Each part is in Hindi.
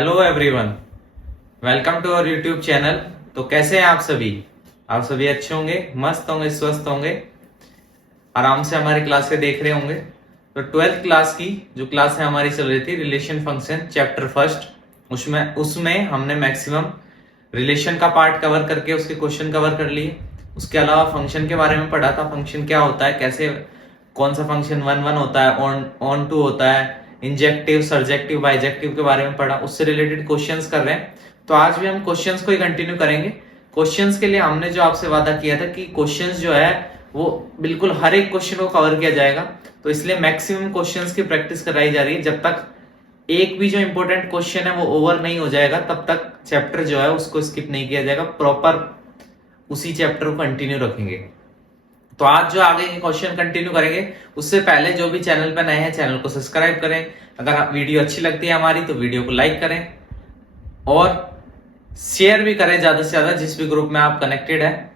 Hello everyone, welcome to our YouTube channel. तो कैसे हैं आप सभी? आप सभी अच्छे होंगे, मस्त होंगे, स्वस्थ होंगे, आराम से हमारी क्लासें देख रहे होंगे। तो 12th क्लास की जो क्लास है हमारी चल रही थी रिलेशन फंक्शन चैप्टर फर्स्ट। उसमें उसमें हमने मैक्सिमम रिलेशन का पार्ट कवर करके उसके क्वेश्चन कवर कर लिए। उसके अलावा फंक्शन के बारे में पढ़ा था, फंक्शन क्या होता है, कैसे कौन सा फंक्शन वन वन होता है, ऑन टू होता है, इंजेक्टिव, सर्जेक्टिव, बाइजेक्टिव के बारे में पढ़ा। उससे रिलेटेड क्वेश्चंस कर रहे हैं। तो आज भी हम क्वेश्चंस को ही कंटिन्यू करेंगे। क्वेश्चंस के लिए हमने जो आपसे वादा किया था कि क्वेश्चंस जो है वो बिल्कुल हर एक क्वेश्चन को कवर किया जाएगा। तो इसलिए मैक्सिमम क्वेश्चंस की प्रैक्टिस कराई जा रही है। जब तक एक भी जो इंपॉर्टेंट क्वेश्चन है वो ओवर नहीं हो जाएगा तब तक चैप्टर जो है उसको स्किप नहीं किया जाएगा, प्रॉपर उसी चैप्टर को कंटिन्यू रखेंगे। तो आज जो आगे के क्वेश्चन कंटिन्यू करेंगे उससे पहले जो भी चैनल पर नए हैं चैनल को सब्सक्राइब करें। अगर वीडियो अच्छी लगती है हमारी तो वीडियो को लाइक करें और शेयर भी करें ज्यादा से ज्यादा। जिस भी ग्रुप में आप कनेक्टेड है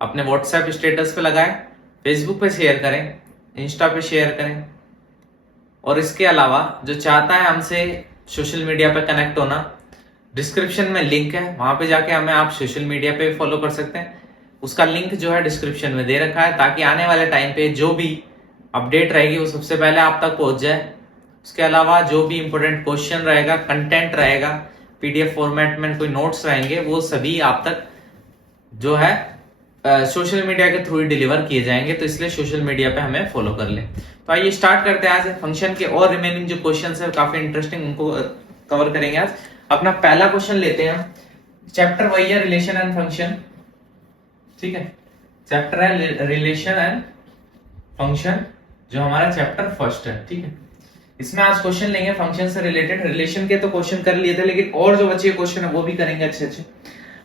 अपने व्हाट्सएप स्टेटस पे लगाएं, फेसबुक पे शेयर करें, इंस्टा पे शेयर करें। और इसके अलावा जो चाहता है हमसे सोशल मीडिया पे कनेक्ट होना, डिस्क्रिप्शन में लिंक है, वहां पे जाके हमें आप सोशल मीडिया पे फॉलो कर सकते हैं। उसका लिंक जो है डिस्क्रिप्शन में दे रखा है ताकि आने वाले टाइम पे जो भी अपडेट रहेगी वो सबसे पहले आप तक पहुंच जाए। उसके अलावा जो भी इंपॉर्टेंट क्वेश्चन रहेगा, कंटेंट रहेगा, पीडीएफ फॉर्मेट में कोई नोट्स रहेंगे, वो सभी आप तक जो है सोशल मीडिया के थ्रू ही डिलीवर किए जाएंगे। तो इसलिए सोशल मीडिया पे हमें फॉलो कर ले। तो आइए स्टार्ट करते हैं। आज फंक्शन के और रिमेनिंग जो क्वेश्चन है काफी इंटरेस्टिंग, उनको कवर करेंगे आज। अपना पहला क्वेश्चन लेते हैं। चैप्टर वही है रिलेशन एंड फंक्शन, ठीक है। चैप्टर है रिलेशन एंड फंक्शन, जो हमारा चैप्टर फर्स्ट है, ठीक है। इसमें आज क्वेश्चन लेंगे फंक्शन से रिलेटेड। रिलेशन के तो क्वेश्चन कर लिए थे, लेकिन और जो बचे क्वेश्चन है वो भी करेंगे अच्छे अच्छे।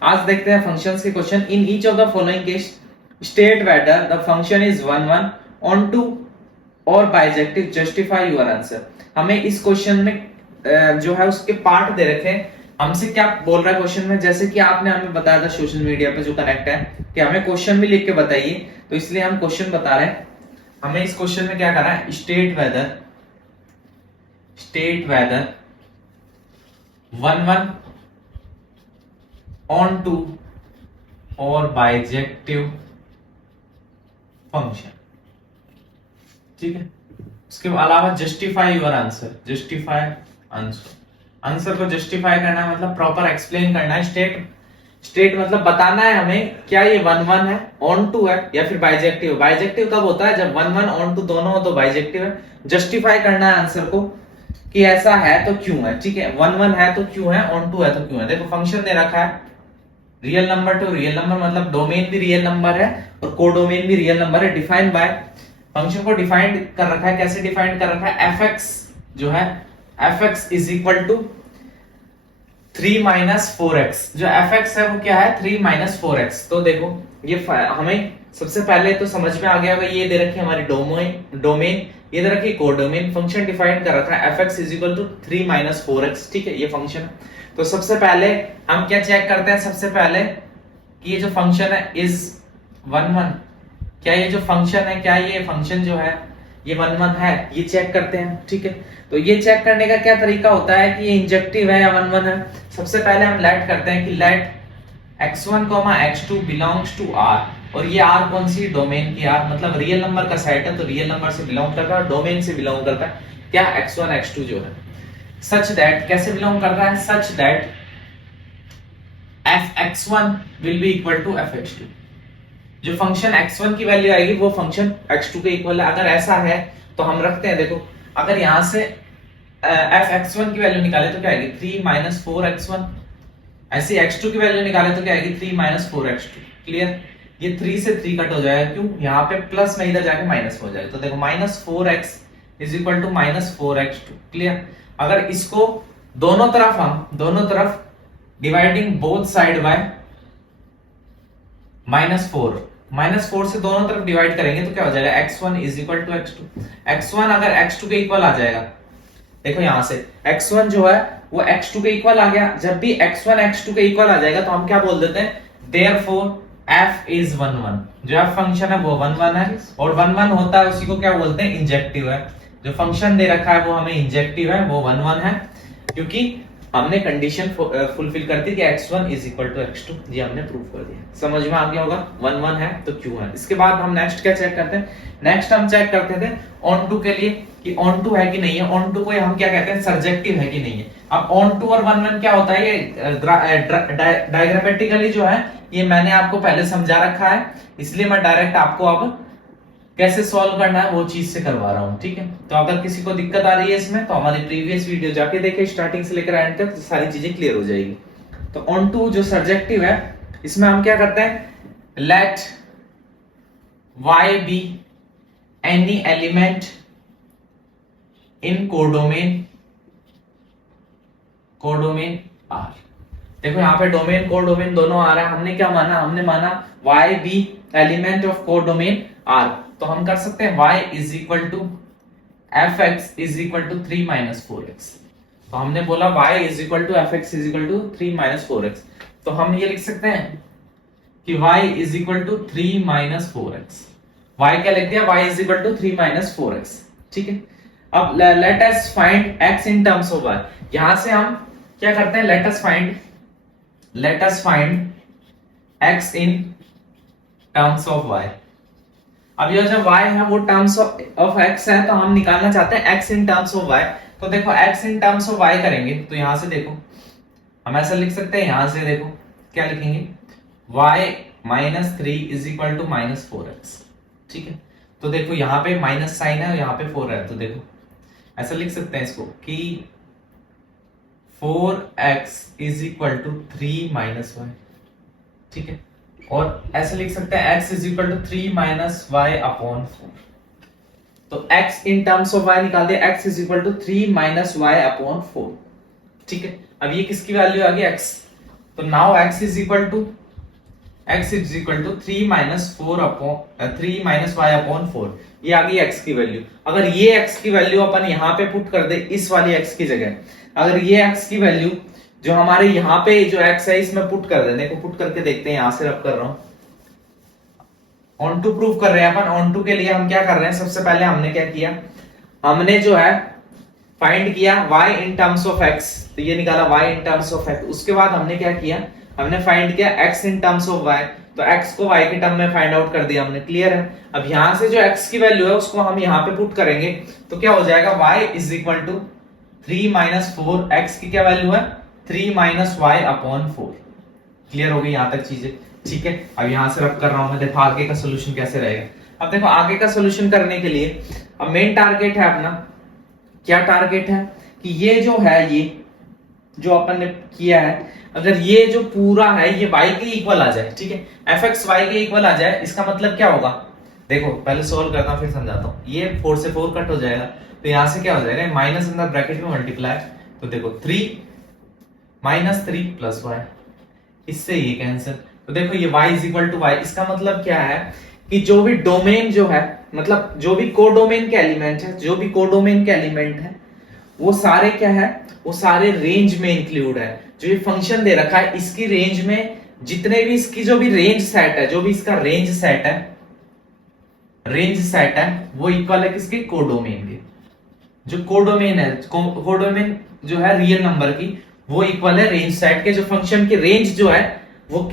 आज देखते हैं फंक्शंस के question. In each of the following case state whether the function is one one, onto और बाइजेक्टिव, जस्टिफाई योर आंसर। हमें इस क्वेश्चन में जो है उसके पार्ट दे रखे हैं। हमसे क्या बोल रहा है क्वेश्चन में, जैसे कि आपने हमें बताया था सोशल मीडिया पे जो कनेक्ट है कि हमें क्वेश्चन भी लिख के बताइए, तो इसलिए हम क्वेश्चन बता रहे हैं। हमें इस क्वेश्चन में क्या करना है, state whether one one, onto और बाइजेक्टिव फंक्शन, ठीक है। उसके अलावा justify your answer, justify answer को जस्टिफाई करना है, मतलब प्रॉपर एक्सप्लेन करना है। स्टेट मतलब बताना है हमें क्या ये वन वन है, ऑन टू है या फिर बाइजेक्टिव। बाइजेक्टिव कब होता है, जब वन वन ऑन टू दोनों हो तो बाइजेक्टिव है। जस्टिफाई करना है आंसर को कि ऐसा है तो क्यों है, ठीक है। वन वन है तो क्यों है, ऑन टू है तो क्यों है। देखो फंक्शन दे रखा है real number to real number, मतलब डोमेन भी रियल नंबर है और कोडोमेन भी रियल नंबर है। डिफाइंड बाय, फंक्शन को डिफाइंड कर रखा है। कैसे डिफाइंड कर रखा है, fx जो है fx is equal to 3 minus 4x। जो fx है वो क्या है, 3 माइनस 4x। तो देखो ये हमें सबसे पहले तो समझ में आ गया होगा, ये दे रखी है हमारी डोमेन, ये दे रखी कोडोमेन। फंक्शन डिफाइन कर रखा है fx is equal to 3 minus 4x, ठीक है, ये फंक्शन है। तो सबसे पहले हम क्या चेक करते हैं, सबसे पहले कि ये जो फंक्शन है इज वन वन, क्या ये जो फंक्शन है, क्या ये फंक्शन जो है ये वन वन है, ये चेक करते हैं, ठीक है। तो ये चेक करने का क्या तरीका होता है कि ये इंजेक्टिव है या वन वन है। सबसे पहले हम लेट करते हैं कि let x1, x2 belongs to r, और ये r कौन सी, डोमेन की r, मतलब रियल नंबर का सेट है तो रियल नंबर से बिलोंग करता है और डोमेन से बिलोंग करता है क्या, x1 x2 जो है। सच दैट, कैसे बिलोंग कर रहा है, such that fx1 will be equal to fx2। जो फंक्शन x1 की वैल्यू आएगी वो फंक्शन x2 के इक्वल है। अगर ऐसा है तो हम रखते हैं, देखो अगर यहां से fx1 की वैल्यू निकाले तो क्या आएगी, 3 माइनस 4x1। ऐसे x2 की वैल्यू निकाले तो क्या आएगी, 3 माइनस 4x2। क्लियर, ये 3 से 3 कट हो जाएगा, क्यों, यहाँ पे प्लस में इधर जाके माइनस हो जाएगा। तो देखो minus 4x is equal to minus 4x2। Clear, अगर इसको दोनों तरफ dividing both side by minus 4 से दोनों तरफ डिवाइड करेंगे तो क्या हो जाएगा, x1 is equal to x2। x1 अगर x2 के इक्वल आ जाएगा, देखो यहां से x1 जो है वो x2 के इक्वल आ गया। जब भी x1 x2 के इक्वल आ जाएगा तो हम क्या बोल देते हैं, therefore f is one one. जो f फंक्शन है वो वन वन है, और वन वन होता है उसी को क्या बोलते हैं, इंजेक्टिव है। जो फंक्शन दे रखा है वो हमें इंजेक्टिव है, वो वन वन है, क्योंकि हमने कंडीशन फुलफिल कर दी कि x1 is equal to x2, ये हमने प्रूव कर दिया। समझ में आ गया होगा, 1 1 है तो q है। इसके बाद हम नेक्स्ट क्या चेक करते हैं, नेक्स्ट हम चेक करते थे ऑन टू के लिए कि ऑन टू है कि नहीं है। ऑन टू को हम क्या कहते हैं, सर्जेक्टिव है कि नहीं है। अब ऑन टू और 1 1 क्या होता है, ये डायग्रामेटिकली जो है ये मैंने आपको पहले समझा रखा है, इसलिए मैं डायरेक्ट आपको अब कैसे सॉल्व करना है वो चीज से करवा रहा हूं, ठीक है। तो अगर किसी को दिक्कत आ रही है इसमें तो हमारी प्रीवियस वीडियो जाके देखे स्टार्टिंग से लेकर एंड तक, सारी चीजें क्लियर हो जाएगी। तो ऑन टू जो सर्जेक्टिव है इसमें हम क्या करते हैं, let y be any element in codomain R। देखो यहाँ पे डोमेन कोडोमेन दोनों आ रहा है। हमने क्या माना, हमने माना y be element of codomain R। तो हम कर सकते हैं y is equal to f x is equal to 3 minus 4x। तो हमने बोला y is equal to f x is equal to 3 minus 4x। तो हम ये लिख सकते हैं कि y is equal to 3 minus 4x। y क्या लिख दिया, y is equal to 3 minus 4x, ठीक है। अब let us find x in terms of y। यहां से हम क्या करते हैं, let us find x in terms of y। अब ये जो y है वो टर्म्स ऑफ x है, तो हम निकालना चाहते हैं x in terms of y। तो देखो x in terms of y करेंगे तो यहां से देखो हम ऐसा लिख सकते हैं, यहां से देखो क्या लिखेंगे, y minus 3 is equal to minus 4x, ठीक है। तो देखो यहाँ पे माइनस साइन है और यहाँ पे 4 है, तो देखो ऐसा लिख सकते हैं इसको कि 4x is equal to 3 minus y, ठीक है। और ऐसे लिख सकते हैं x is equal to 3 minus y upon 4। तो x in terms of y निकाल दिया, x is equal to 3 minus y upon 4, ठीक है। अब ये किसकी वैल्यू आ गई, x। तो now x is equal to 3 minus 4 upon 3 minus y upon 4, ये आ गई x की वैल्यू। अगर ये x की वैल्यू अपन यहाँ पे पुट कर दे इस वाली x की जगह, अगर ये x की वैल्यू जो हमारे यहाँ पे जो x है इसमें पुट कर देने को, पुट करके देखते हैं, यहां से रब कर रहा हूं, ऑन टू प्रूफ कर रहे हैं अपन। ऑन टू के लिए हम क्या कर रहे हैं, सबसे पहले हमने क्या किया, हमने जो है फाइंड किया y in terms of x, तो ये निकाला y in terms of x। उसके बाद हमने क्या किया, हमने फाइंड किया x in terms of y, तो x को y के टर्म में फाइंड आउट कर दिया हमने, क्लियर है। अब यहां से जो x की वैल्यू है उसको हम यहाँ पे पुट करेंगे तो क्या हो जाएगा, y is equal to 3 minus 4, x की क्या वैल्यू है 3 माइनस y अपॉन 4। क्लियर हो गई यहां तक चीजें, ठीक है। अब यहां से रब कर रहा हूं मैं, देखो आगे का सोल्यूशन कैसे रहेगा। अब देखो आगे का सोल्यूशन करने के लिए अब मेन टारगेट है अपना, क्या टारगेट है कि ये जो है, ये जो अपन ने किया है, अगर ये जो पूरा है ये y के इक्वल आ जाए, ठीक है, fx y के इक्वल आ जाए, इसका मतलब क्या होगा, देखो पहले सोल्व करता हूं फिर समझाता हूं। ये 4 से 4 कट हो जाएगा, तो यहां से क्या हो जाएगा, माइनस अंदर ब्रैकेट में मल्टीप्लाई, तो देखो 3 माइनस 3 प्लस y, इससे ये कैंसिल। तो देखो ये y is equal to y, इसका मतलब क्या है कि जो भी डोमेन जो है, मतलब जो भी कोडोमेन के एलिमेंट है, जो भी कोडोमेन के एलिमेंट है वो सारे क्या है, वो सारे रेंज में इंक्लूड है। जो ये फंक्शन दे रखा है इसकी रेंज में जितने भी इसकी जो भी रेंज सेट है, जो भी इसका रेंज सेट है वो इक्वल है किसके, कोडोमेन के। जो कोडोमेन है, कोडोमेन जो है रियल नंबर की, वो इक्वल है रेंज सेट के। जो फंक्शन की रेंज जो है वो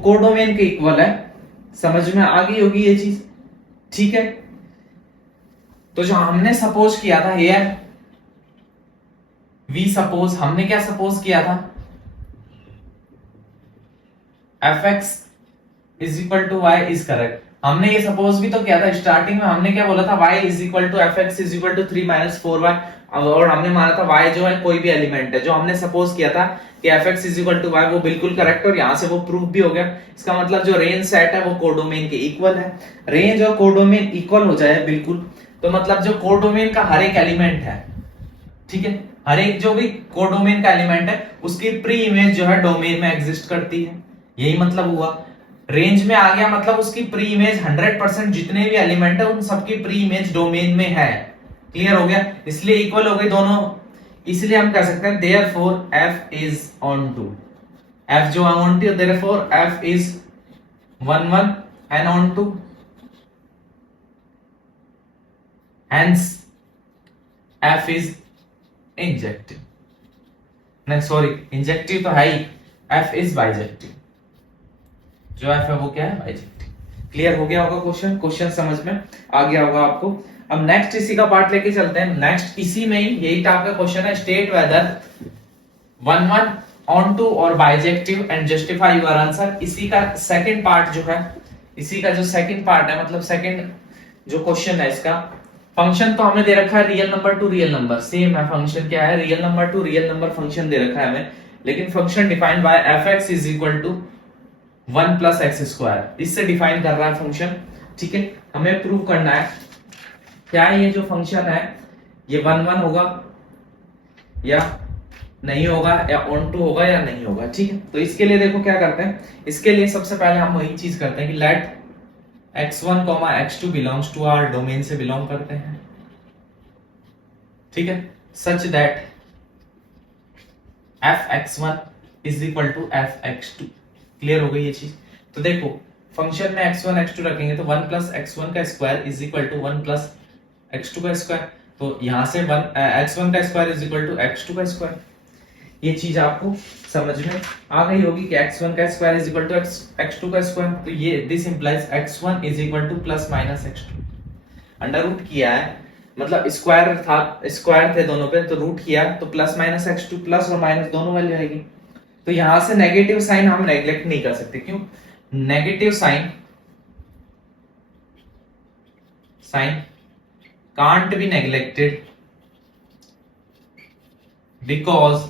कोडोमेन के इक्वल है। समझ में आ गई होगी ये चीज, ठीक है। तो जो हमने सपोज किया था हियर, वी सपोज, हमने क्या सपोज किया था, fx is equal to y is correct. हमने ये सपोज भी तो किया था स्टार्टिंग में, हमने क्या बोला था, y is equal to fx is equal to 3 minus 4y, और हमने माना था y जो है कोई भी एलिमेंट है। जो हमने सपोज किया था कि fx is equal to y, वो बिल्कुल करेक्ट, और यहां से वो प्रूफ भी हो गया। इसका मतलब जो रेंज सेट है वो कोडोमेन के इक्वल है। रेंज और कोडोमेन इक्वल हो जाए बिल्कुल, तो मतलब जो कोडोमेन का हर एक एलिमेंट है, ठीक है, हर एक जो भी कोडोमेन का एलिमेंट है उसकी प्री इमेज जो है डोमेन में एग्जिस्ट करती है, यही मतलब हुआ। रेंज में आ गया मतलब उसकी प्री इमेज 100% जितने भी एलिमेंट है उन सबकी प्री इमेज डोमेन में है। क्लियर हो गया, इसलिए इक्वल हो गए दोनों, इसलिए हम कह सकते हैं therefore f is on to, f जो on to, therefore f is 1 1 and on to, hence f is injective. नहीं सॉरी, इंजेक्टिव तो है ही, एफ इज बाइजेक्टिव, जो एफ है वो क्या है, बाइजेक्टिव। क्लियर हो गया होगा क्वेश्चन, क्वेश्चन समझ में आ गया होगा आपको। अब नेक्स्ट इसी का पार्ट लेके चलते हैं। नेक्स्ट इसी में ही यही टाइप का क्वेश्चन है, स्टेट वेदर 1 ऑन टू और bijective and justify your answer. इसी का सेकंड पार्ट जो है, इसी का जो सेकंड पार्ट है, मतलब सेकंड जो क्वेश्चन है इसका, फंक्शन तो हमें दे रखा है real number to real number, same है फंक्शन, क्या है, real number to real number function दे रखा है हमें, लेकिन function defined by f x is equal to 1 plus x square, इससे डिफाइन कर रहा है फंक्शन। ठीक है, हमें प्रूव करना है क्या ये जो फंक्शन है ये 1 होगा या नहीं होगा, या ऑन टू होगा या नहीं होगा। ठीक है, तो इसके लिए देखो क्या करते हैं, इसके लिए सबसे पहले हम वही चीज करते हैं कि let x1, x2 belongs to our domain से बिलोंग करते हैं। ठीक है, such that fx1 is equal to fx2। Clear हो गई ये चीज। तो देखो फंक्शन में x1 x2 रखेंगे तो 1 प्लस x1 का square is equal to 1 plus x2 का स्क्वायर, तो यहां से x1 का square is equal to x2 का स्क्वायर। ये चीज आपको समझ में आ गई होगी कि x1 का square is equal to x2 का स्क्वायर, तो ये this implies x1 is equal to plus minus x2। Under root किया है, मतलब स्क्वायर था, स्क्वायर थे दोनों पे, तो रूट किया तो प्लस माइनस x2, प्लस और माइनस दोनों वैल्यू आएगी। तो यहां से नेगेटिव साइन हम नेग्लेक्ट नहीं कर सकते, क्यों, negative sign can't be neglected because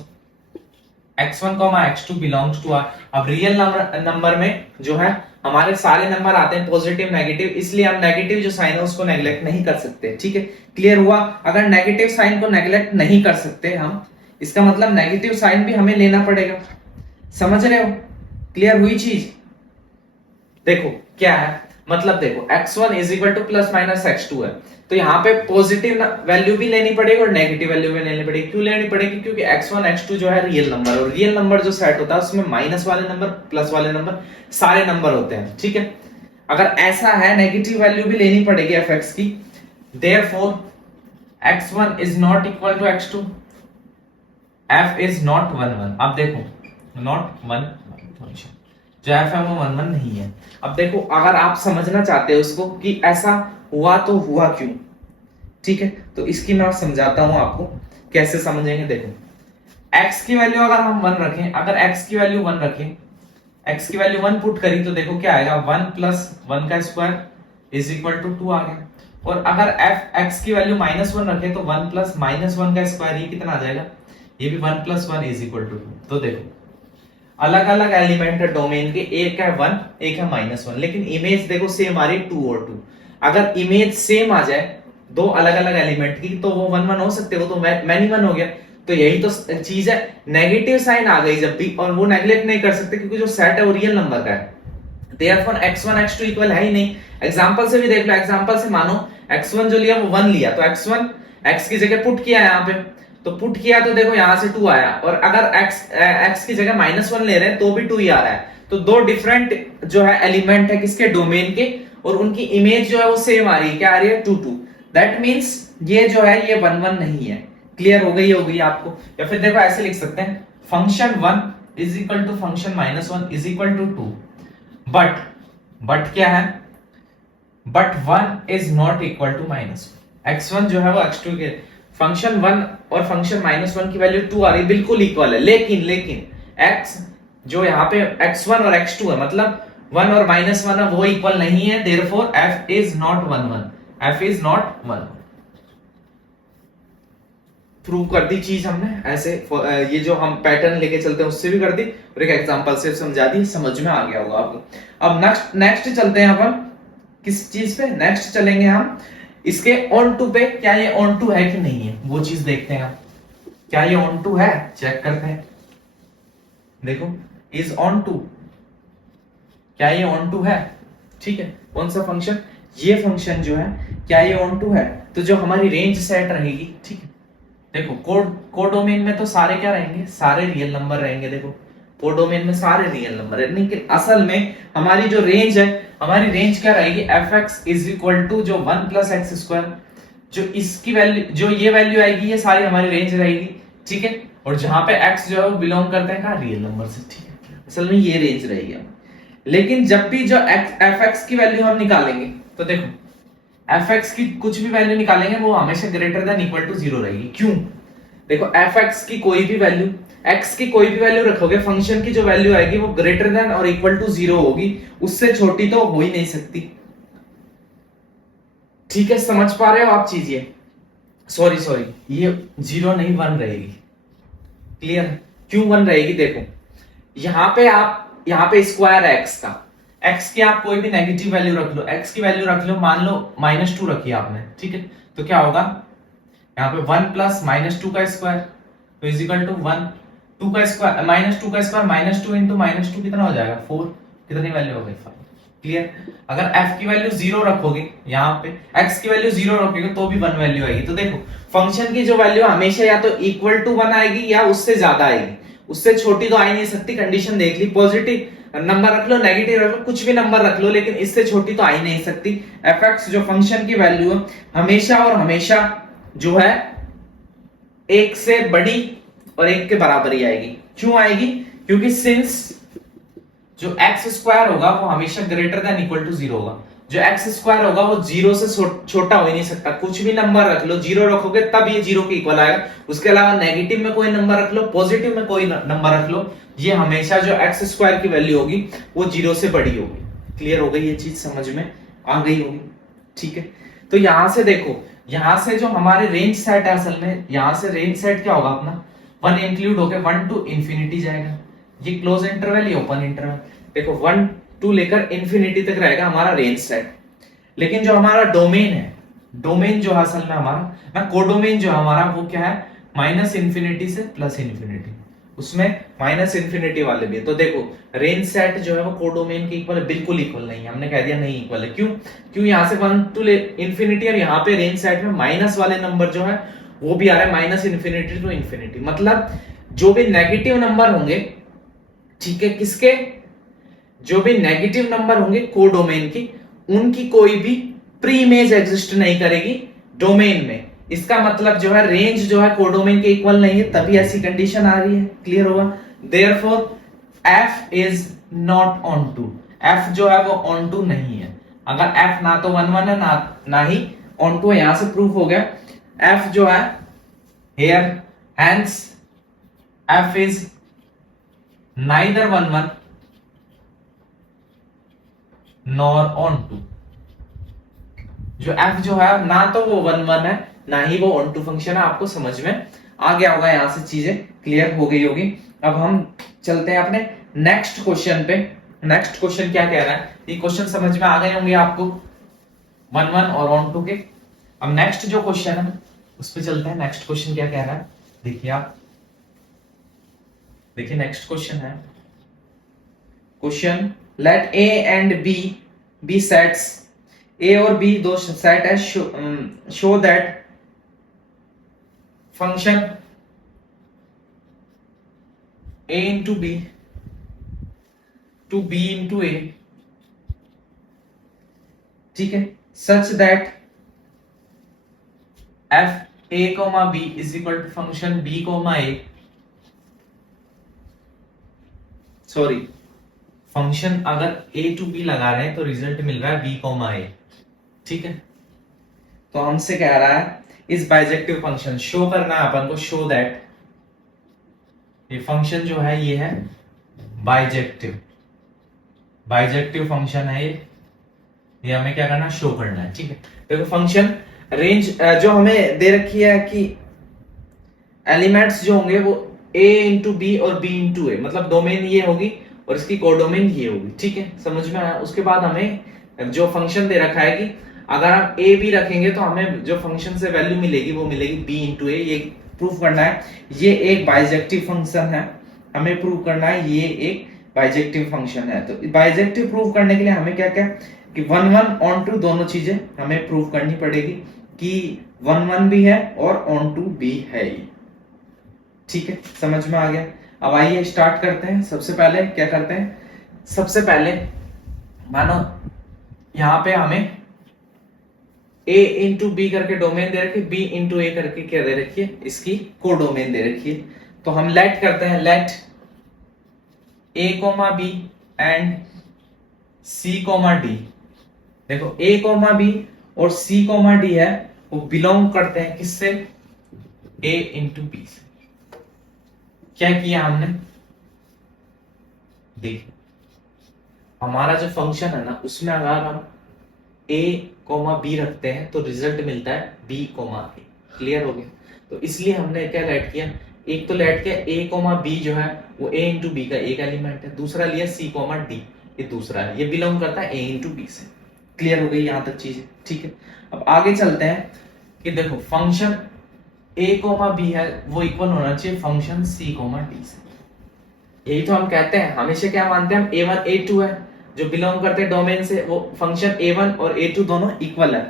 x1, x2 belongs to r। अब रियल नंबर में जो है हमारे सारे नंबर आते हैं पॉजिटिव नेगेटिव, इसलिए हम नेगेटिव जो साइन है उसको नेग्लेक्ट नहीं कर सकते। ठीक है, क्लियर हुआ। अगर नेगेटिव साइन को नेग्लेक्ट नहीं कर सकते हम, इसका मतलब नेगेटिव साइन भी हमें लेना पड़ेगा। समझ रहे हो, क्लियर हुई चीज। देखो क्या है, मतलब देखो x1 is equal to plus minus x2 है, तो यहाँ पे पॉजिटिव वैल्यू भी लेनी पड़ेगी और नेगेटिव वैल्यू भी लेनी पड़ेगी। क्यों लेनी पड़ेगी, क्योंकि x1 x2 जो है रियल नंबर, और रियल नंबर जो सेट होता है उसमें माइनस वाले नंबर, प्लस वाले नंबर, सारे नंबर होते हैं। ठीक है, अगर ऐसा है नेगेटिव वैल्यू भी लेनी पड़ेगी fx की, therefore x1 is not equal to x2, f is not 1 1। अब देखो नॉट 1 फंक्शन जो f है वो 1 1 नहीं है। अब देखो अगर आप समझना चाहते हो उसको कि ऐसा हुआ तो हुआ क्यों, ठीक है, तो इसकी मैं समझाता हूं आपको कैसे समझेंगे। देखो x की वैल्यू अगर हम 1 रखें, अगर x की वैल्यू 1 रखें, x की वैल्यू 1 पुट करी तो देखो क्या आएगा, 1 प्लस 1 का स्क्वायर इज इक्वल टू 2 आ गया। और अगर x की वैल्यू -1 रखें तो 1 प्लस -1 का स्क्वायर, ये कितना आ जाएगा, ये भी 1 प्लस 1 इज इक्वल टू 2। तो देखो अलग अलग एलिमेंट है डोमेन के, एक है 1 एक है -1, लेकिन इमेज देखो सेम आ रही है 2 और 2। अगर इमेज सेम आ जाए दो अलग अलग एलिमेंट की तो वो 1 1 हो सकते हो, तो मैनी 1 हो गया। तो यही तो चीज है, नेगेटिव साइन आ गई जब भी, और वो नेग्लेक्ट नहीं कर सकते क्योंकि जो सेट है वो रियल नंबर का है। देयरफॉर x1 x2 इक्वल है ही नहीं। एग्जांपल से भी देख लो, एग्जांपल से मानो x1 जो लिया वो 1 लिया, तो x1 x की जगह पुट किया यहाँ पे, तो पुट किया तो देखो यहां से 2 आया, और अगर x की जगह -1 ले रहे हैं तो भी 2 ही आ रहा है। तो दो डिफरेंट जो है एलिमेंट है किसके, डोमेन के, और उनकी इमेज जो है वो सेम आ रही है, क्या आ रही है, 2 2। दैट मींस ये जो है ये 1 1 नहीं है। क्लियर हो गई होगी आपको। या फिर देखो ऐसे लिख सकते हैं, function 1 is equal to function -1 is equal to 2, but क्या है, but 1 is not equal to x1 जो है वो x2 के, फंक्शन 1 और फंक्शन -1 की वैल्यू 2 आ रही, बिल्कुल इक्वल है, लेकिन x जो यहाँ पे x1 और x2 है, मतलब 1 और -1 है, वो इक्वल नहीं है। Therefore f is not 1 1, f is not 1। Prove कर दी चीज हमने ऐसे, ये जो हम पैटर्न लेके चलते हैं उससे भी कर दी, और एक एग्जांपल से समझा दी, समझ में आ गया होगा आपको। अब नेक्स्ट चलते हैं अपन किस चीज पे, नेक्स्ट चलेंगे हम इसके ऑन टू पे, क्या ये ऑन टू है कि नहीं है वो चीज देखते हैं हम। क्या ये ऑन टू है, चेक करते हैं। देखो इज ऑन टू, क्या ये ऑन टू है, ठीक है। कौन सा फंक्शन, ये फंक्शन जो है, क्या ये ऑन टू है, तो जो हमारी रेंज सेट रहेगी, ठीक है। देखो कोडोमेन में तो सारे क्या रहेंगे, सारे रियल नंबर रहेंगे। देखो कोडोमेन में सारे रियल नंबर है, लेकिन असल में हमारी जो रेंज है, हमारी रेंज क्या रहेगी, fx इज इक्वल टू जो 1 प्लस एक्स स्क्वायर, जो इसकी वैल्यू, जो ये वैल्यू आएगी, ये सारी हमारी रेंज रहेगी, ठीक है, और जहां पे x जो है वो बिलोंग करते हैं कहाँ, रियल नंबर से। ठीक है, असल में ये रेंज रहेगी। लेकिन जब भी जो fx की वैल्यू हम निकालेंगे तो देखो fx की कुछ भी वैल्यू निकालेंगे वो हमेशा ग्रेटर देन इक्वल टू 0 रहेगी। क्यों? देखो fx की कोई भी वैल्यू, x की कोई भी वैल्यू रखोगे, फंक्शन की जो वैल्यू आएगी वो ग्रेटर देन और इक्वल टू 0 होगी, उससे छोटी तो हो ही नहीं सकती। ठीक है, समझ पा रहे हो आप चीज? ये सॉरी ये 0 नहीं 1 रहेगी। क्लियर? क्यों 1 रहेगी? देखो यहाँ पे स्क्वायर है x का, x की आप कोई भी नेगेटिव वैल्यू रख लो, x की वैल्यू रख लो, मान लो -2 रखी आपने। ठीक है, तो क्या होगा यहाँ पे 1 प्लस -2 का स्क्वायर तो इज इक्वल टू 1, 2 का स्क्वायर -2 का स्क्वायर -2 इंटू -2 कितना हो जाएगा 4, कितनी वैल्यू हो गई 5। क्लियर? अगर f की वैल्यू 0 रखोगे, यहाँ पे x की वैल्यू 0 रखोगे तो भी 1 वैल्यू आएगी। तो देखो फंक्शन की जो वैल्यू हमेशा या तो इक्वल टू 1 आएगी या उससे ज्यादा आएगी, उससे छोटी तो आ ही नहीं सकती। कंडीशन देख ली, पॉजिटिव नंबर रख लो, नेगेटिव रख लो, कुछ भी नंबर रख लो, लेकिन इससे छोटी तो आ ही नहीं सकती। fx जो फंक्शन की वैल्यू है हमेशा और हमेशा जो है 1 से बड़ी और 1 के बराबर ही आएगी। क्यों आएगी? क्योंकि सिंस जो एक्स स्क्वायर होगा वो हमेशा ग्रेटर देन इक्वल टू 0 होगा, जो एक्स स्क्वायर होगा वो 0 से छोटा हो ही नहीं सकता। कुछ भी नंबर रख लो, 0 रखोगे तब ये 0 के इक्वल आएगा। उसके अलावा नेगेटिव में कोई नंबर रख लो, पॉजिटिव में कोई नंबर रख लो, ये हमेशा जो एक्स स्क्वायर की वैल्यू होगी वो 0 से बड़ी होगी। क्लियर हो गई ये चीज? समझ में आ गई होगी। ठीक है, तो यहां से देखो, यहां से जो हमारे रेंज सेट है, असल में यहां से रेंज सेट क्या होगा अपना, 1 इंक्लूड होकर 1 टू इंफिनिटी जाएगा। ये क्लोज इंटरवल, ये ओपन इंटरवल। देखो 1 टू लेकर इंफिनिटी तक रहेगा हमारा रेंज सेट। लेकिन जो हमारा डोमेन है, डोमेन जो असल में हमारा ना, कोडोमेन जो हमारा वो क्या है, -इंफिनिटी से +इंफिनिटी, उसमें -इंफिनिटी वाले भी है। तो देखो रेंज सेट जो है वो कोडोमेन के इक्वल है, बिल्कुल इक्वल नहीं है। हमने कह दिया नहीं इक्वल है। क्यों यहाँ से 1 टू इंफिनिटी और यहाँ पे रेंज सेट में माइनस वाले नंबर जो है वो भी आ रहा है -इंफिनिटी टू इंफिनिटी। मतलब जो भी नेगेटिव नंबर होंगे, ठीक है, किसके, जो भी नेगेटिव नंबर होंगे कोडोमेन की, उनकी कोई भी प्री इमेज एग्जिस्ट नहीं करेगी डोमेन में। इसका मतलब जो है रेंज जो है कोडोमेन के इक्वल नहीं है, तभी ऐसी कंडीशन आ रही है। क्लियर होगा? Therefore f is not onto, f जो है वो ऑन टू नहीं है। अगर f ना तो 1 1 है ना ही ऑन टू है, यहां से प्रूफ हो गया। f जो है here hence f is neither 1 1 nor on to. जो f जो है ना तो वो 1 1 है ना ही वो ऑन टू फंक्शन है। आपको समझ में आ गया होगा, यहां से चीजें क्लियर हो गई होगी। अब हम चलते हैं अपने नेक्स्ट क्वेश्चन पे। नेक्स्ट क्वेश्चन क्या कह रहा है, ये क्वेश्चन समझ में आ गए होंगे आपको 1 1 और ऑन टू के। अब नेक्स्ट जो क्वेश्चन है उस पे चलते हैं। नेक्स्ट क्वेश्चन क्या कह रहा है, देखिए आप, देखिए नेक्स्ट क्वेश्चन है, question let a and b be sets, a और b दो सेट है, show that function a into b to b into a, ठीक है, such that f a b is equal to function b a, sorry function अगर a टू b लगा रहे हैं तो रिजल्ट मिल रहा है b a। ठीक है, तो हमसे कह रहा है इस बाइजेक्टिव फंक्शन शो करना है अपन को, शो दैट ये फंक्शन जो है ये है बाइजेक्टिव, बाइजेक्टिव फंक्शन है ये हमें क्या करना है, शो करना है। ठीक है, देखो फंक्शन रेंज जो हमें दे रखी है कि एलिमेंट्स जो होंगे वो a इंटू बी और b इंटू ए, मतलब डोमेन ये होगी और इसकी कोडोमेन ये होगी। ठीक है, समझ में आया? उसके बाद हमें जो फंक्शन दे रखा है कि अगर हम a b रखेंगे तो हमें जो फंक्शन से वैल्यू मिलेगी वो मिलेगी b इंटू ए। ये प्रूफ करना है ये एक बाइजेक्टिव फंक्शन है, हमें प्रूव करना है ये एक बाइजेक्टिव फंक्शन है। तो बाइजेक्टिव प्रूव करने के लिए हमें क्या क्या कि 1 1 ऑन टू दोनों चीजें हमें प्रूव करनी पड़ेगी कि 1 1 भी है और ऑन टू भी है। ठीक है, समझ में आ गया? अब आइए स्टार्ट करते हैं। सबसे पहले क्या करते हैं, सबसे पहले मानो यहां पे हमें ए इंटू बी करके डोमेन दे रखी है, बी इंटू ए करके क्या दे रखी है, इसकी कोडोमेन दे रखी है। तो हम लेट करते हैं, let a comma b and c comma d. देखो ए कोमा बी और सी कोमा डी है, वो बिलोंग करते हैं किससे, ए इंटू बी से। क्या किया हमने, देखिए हमारा जो फंक्शन है ना, उसमें अगर हम ए कोमा बी रखते हैं तो रिजल्ट मिलता है बी कोमा ए। क्लियर हो गया। तो इसलिए हमने क्या लेट किया, एक तो लेट किया ए कोमा बी जो है वो ए इंटू बी का एक एलिमेंट है, दूसरा लिया सी कोमा डी, ये दूसरा है, ये बिलोंग करता है ए इंटू बी से। क्लियर हो गई यहां तक चीज, ठीक है। अब आगे चलते हैं कि देखो फंक्शन ए कोमा बी है वो इक्वल होना चाहिए फंक्शन सी कोमा डी से। यही तो हम कहते हैं, हमेशा क्या मानते हैं हम, a1 a2 है जो बिलोंग करते हैं डोमेन से, वो फंक्शन a1 और a2 दोनों इक्वल है,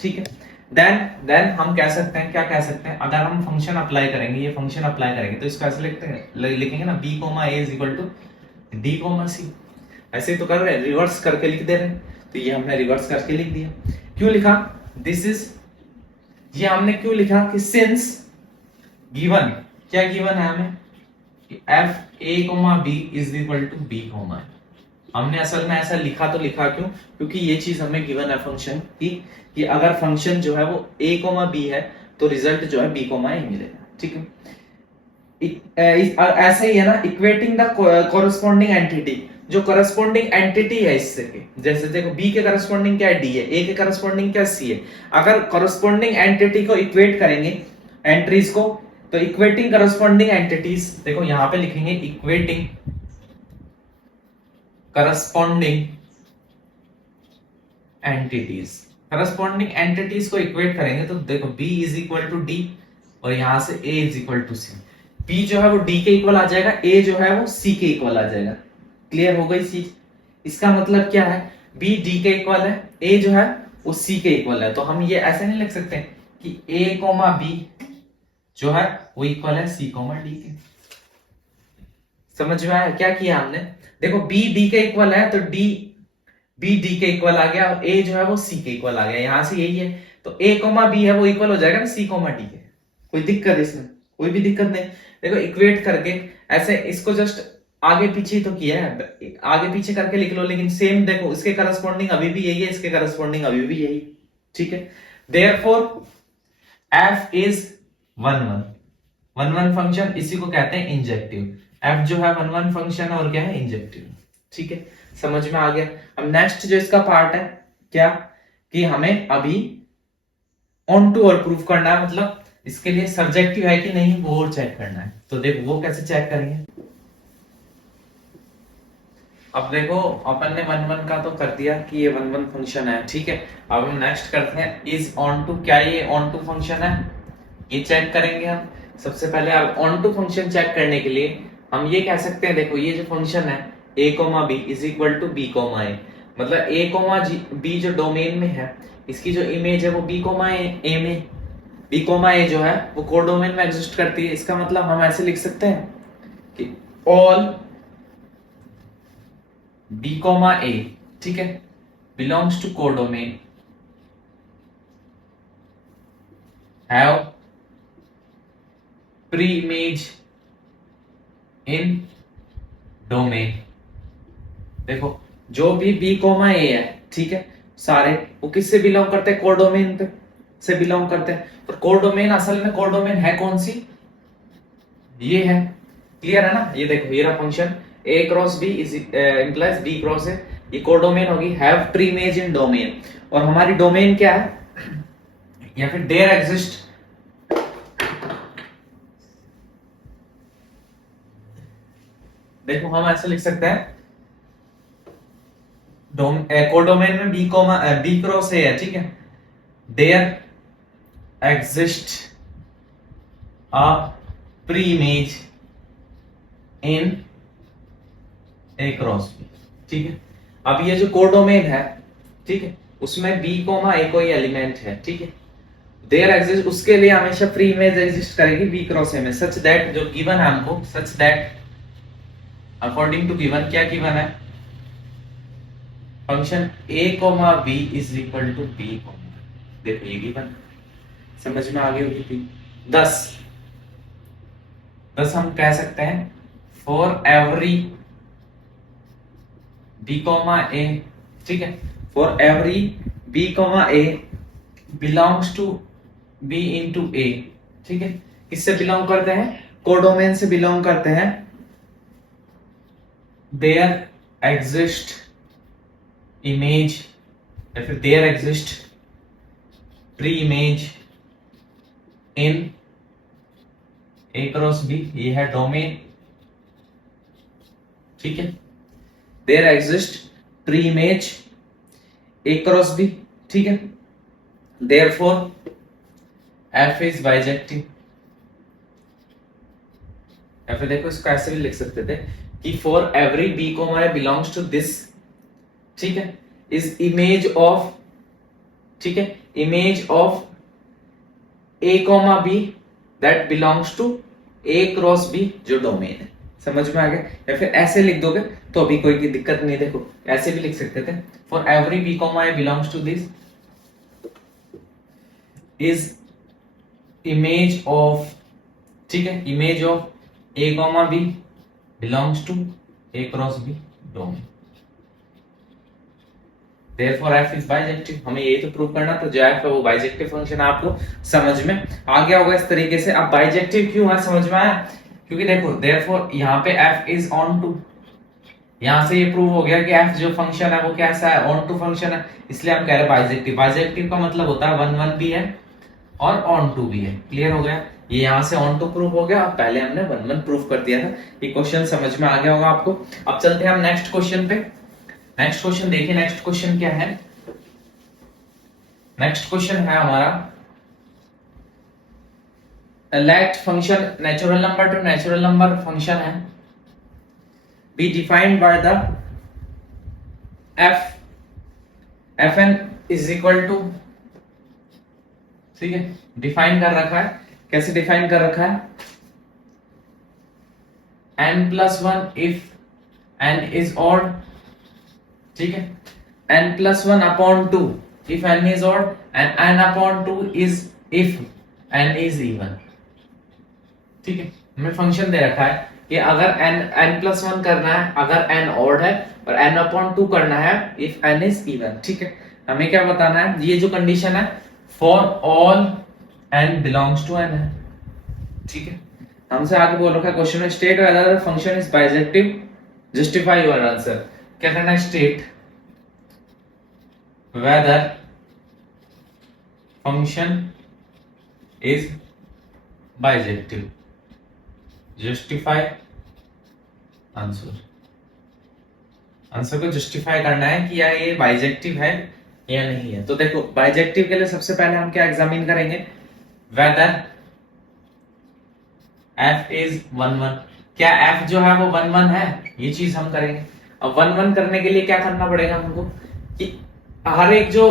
ठीक है। देन हम कह सकते हैं, क्या कह सकते हैं, अगर हम फंक्शन अप्लाई करेंगे, ये फंक्शन अप्लाई करेंगे तो इसको ऐसे लिखते हैं, लिखेंगे ना b comma a is equal to d comma c। ऐसे ही तो कर रहे हैं, रिवर्स करके लिख दे रहे हैं, तो ये हमने रिवर्स करके लिख दिया। क्यों लिखा, दिस इज, ये हमने क्यों लिखा कि सिंस गिवन, क्या गिवन है हमें, f a comma b is equal to b comma. हमने असल में ऐसा लिखा तो लिखा क्यों, क्योंकि ये चीज हमें गिवन है फंक्शन की, कि अगर फंक्शन जो है वो a कोमा बी है तो रिजल्ट जो है b कोमा a मिलेगा, ठीक है। ऐसे ही है ना, इक्वेटिंग द कोरस्पॉन्डिंग एंटिटी, जो करस्पॉन्डिंग एंटिटी है इससे के, जैसे देखो b के करस्पॉन्डिंग क्या है d है, a के करस्पॉन्डिंग क्या c है। अगर करस्पॉन्डिंग एंटिटी को इक्वेट करेंगे एंट्रीज को, तो इक्वेटिंग करस्पॉन्डिंग एंटिटीज, देखो यहां पे लिखेंगे equating corresponding entities. Corresponding entities को इक्वेट करेंगे तो देखो b is equal to d और यहां से a is equal to c. b जो है वो d के इक्वल आ जाएगा, a जो है वो c के इक्वल आ जाएगा। क्लियर हो गई चीज। इसका मतलब क्या है, b d के इक्वल है, a जो है वो c के इक्वल है। तो हम ये ऐसे नहीं लिख सकते कि a कोमा b जो है वो इक्वल है c कोमा d के। समझ में आया क्या किया हमने, देखो b d के इक्वल है तो d b d के इक्वल आ गया, और a जो है वो c के इक्वल आ गया, यहां से यही है। तो a कोमा b है वो इक्वल हो जाएगा ना c कोमा d के। कोई दिक्कत इसमें, कोई भी दिक्कत नहीं। देखो इक्वेट करके ऐसे इसको जस्ट आगे पीछे तो किया है, आगे पीछे करके लिख लो, लेकिन सेम देखो इसके करस्पॉन्डिंग अभी भी यही है, इसके करस्पॉन्डिंग अभी भी यही, ठीक है। देयरफॉर f इज 1 1 फंक्शन, इसी को कहते हैं इंजेक्टिव। f जो है 1 फंक्शन और क्या है, इंजेक्टिव, ठीक है। समझ में आ गया। अब नेक्स्ट जो इसका पार्ट है क्या, कि हमें अभी ऑन टू और प्रूफ करना है, मतलब इसके लिए सब्जेक्टिव है कि नहीं वो और चेक करना है। तो देखो वो कैसे चेक करेंगे। अब देखो अपन ने 1 का तो कर दिया कि ये 1 फंक्शन है, ठीक है। अब हम नेक्स्ट करते हैं इज ऑन टू, क्या ये ऑन टू फंक्शन है, ये चेक करेंगे हम। सबसे पहले अब ऑन टू फंक्शन चेक करने के लिए हम ये कह सकते हैं, देखो ये जो फंक्शन है a comma b is equal to b comma a, मतलब a कोमा बी जो डोमेन में है, इसकी जो इमेज है वो b कोमा ए में, b कोमा ए जो है वो कोडोमेन में एग्जिस्ट करती है। इसका मतलब हम ऐसे लिख सकते हैं कि ऑल b कोमा ए, ठीक है, belongs to codomain have pre image in domain. देखो जो भी b कोमा ए है, ठीक है, सारे वो किससे बिलोंग करते हैं, कोडोमेन पे से बिलोंग करते हैं। और कोडोमेन असल में कोडोमेन है कौन सी, ये है। क्लियर है ना, ये देखो ये रहा function a cross b is implies b cross a, ये कोडोमेन होगी, have pre image in domain. और हमारी डोमेन क्या है, या फिर देयर एग्जिस्ट देखो हम ऐसे लिख सकते हैं, कोडोमेन में b comma b cross a है, ठीक है, there exist a pre image in a cross b, ठीक है। अब ये जो कोडोमेन है, ठीक है, उसमें b कोमा a कोई एलिमेंट है, ठीक है, देयर एग्जिस्ट, उसके लिए हमेशा प्री इमेज एग्जिस्ट करेगी b क्रॉस a में, सच दैट जो गिवन है हमको, such that according to given, क्या गिवन है, function a comma b is equal to b comma, देखो ये गिवन समझ में आ गई होगी थी। 10 हम कह सकते हैं for every B comma a, ठीक है, for every B comma A belongs to b into a, ठीक है, किससे बिलोंग करते हैं, कोडोमेन से बिलोंग करते हैं, देयर एग्जिस्ट इमेज या फिर there exist pre image in A cross B, ये है डोमेन, ठीक है, there exist pre image A cross B, ठीक है, देयरफॉर एफ इज बाइजेक्टिव, या फिर देखो इसको ऐसे भी लिख सकते थे कि for every B comma A belongs to this, ठीक है, इज इमेज ऑफ, ठीक है, image of A comma B that belongs to A cross B जो डोमेन है। समझ में आ गया? या फिर ऐसे लिख दोगे तो अभी कोई की दिक्कत नहीं, देखो ऐसे भी लिख सकते थे for every B comma A belongs to this is image of, ठीक है, image of A comma B belongs to A cross B domain, therefore f is bijective। हमें ये तो प्रूव करना था, जो f है वो बाइजेक्टिव फंक्शन है, आपको समझ में आ गया होगा इस तरीके से। अब बाइजेक्टिव क्यों है समझ में आया, क्योंकि देखो therefore यहाँ पे f is on to, यहाँ से ये प्रूव हो गया कि f जो फंक्शन है वो कैसा है, ऑन टू फंक्शन है, इसलिए हम कह रहे हैं बाइजेक्टिव। बाइजेक्टिव का मतलब होता है 1 1 भी है और ऑन टू भी है। क्लियर हो गया? ये यहाँ से ऑन टू प्रूव हो गया, अब पहले हमने 1 1 प्रूव कर दिया था। ये क्वेश्चन समझ में आ गया होगा आपको। अब चलते हैं हम नेक्स्ट क्वेश्चन पे। नेक्स्ट क्वेश्चन देखिए, नेक्स्ट क्वेश्चन क्या है, नेक्स्ट क्वेश्चन है हमारा let function natural number to natural number function है be defined by the f n is equal to, ठीक है, डिफाइन कर रखा है। कैसे डिफाइन कर रखा है, n+1 if n is odd, ठीक है, n+1/2 if n is odd and n/2 is if n is even, ठीक है। हमें फंक्शन दे रखा है कि अगर n+1 करना है अगर n ऑड है और n/2 करना है if n is even, ठीक है। हमें क्या बताना है, ये जो कंडीशन है for all n belongs to n है, ठीक है। हमसे आगे बोल रखा है क्वेश्चन में state whether function is bijective, justify your answer. क्या करना है, state whether function is bijective, justify answer. Answer को जस्टिफाई करना है कि यार ये बाइजेक्टिव है या नहीं है। तो देखो बाइजेक्टिव के लिए सबसे पहले हम क्या एग्जामिन करेंगे, whether f is 1 1, क्या f जो है वो 1 1 है, ये चीज हम करेंगे। अब 1 1 करने के लिए क्या करना पड़ेगा हमको कि हर एक जो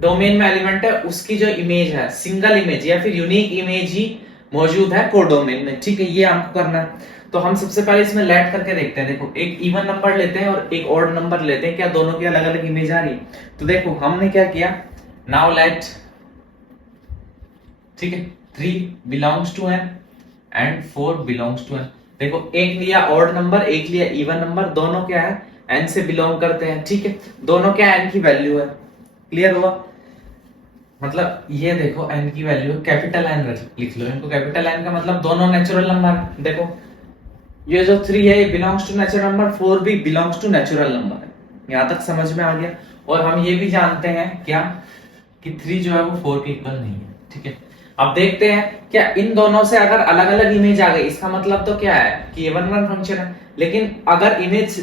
डोमेन में एलिमेंट है उसकी जो इमेज है, सिंगल इमेज या फिर यूनिक इमेज ही मौजूद है कोडोमेन में, ठीक है, ये हमको करना है। तो हम सबसे पहले इसमें लेट करके देखते हैं। देखो एक इवन नंबर लेते हैं और एक ऑड नंबर लेते हैं, क्या दोनों की अलग अलग इमेज आ रही है। तो देखो हमने क्या किया, नाउ लेट, ठीक है, 3 belongs to n and 4 belongs to n। देखो एक लिया ऑड नंबर, एक लिया इवन नंबर, दोनों क्या है n से बिलोंग करते हैं, ठीक है, दोनों क्या n की वैल्यू है। क्लियर हुआ? मतलब ये देखो n की वैल्यू कैपिटल n लिख लो, इनको कैपिटल n का मतलब दोनों नेचुरल नंबर है। देखो ये जो 3 है ये बिलोंग्स टू नेचुरल नंबर, 4 भी बिलोंग्स टू नेचुरल नंबर है। यहां तक समझ में आ गया? और हम ये भी जानते हैं क्या कि 3 जो है वो 4 के इक्वल नहीं है, ठीक है। अब देखते हैं क्या इन दोनों से अगर अलग अलग इमेज आ गई, इसका मतलब तो क्या है कि ये 1 1 फंक्शन है। लेकिन अगर इमेज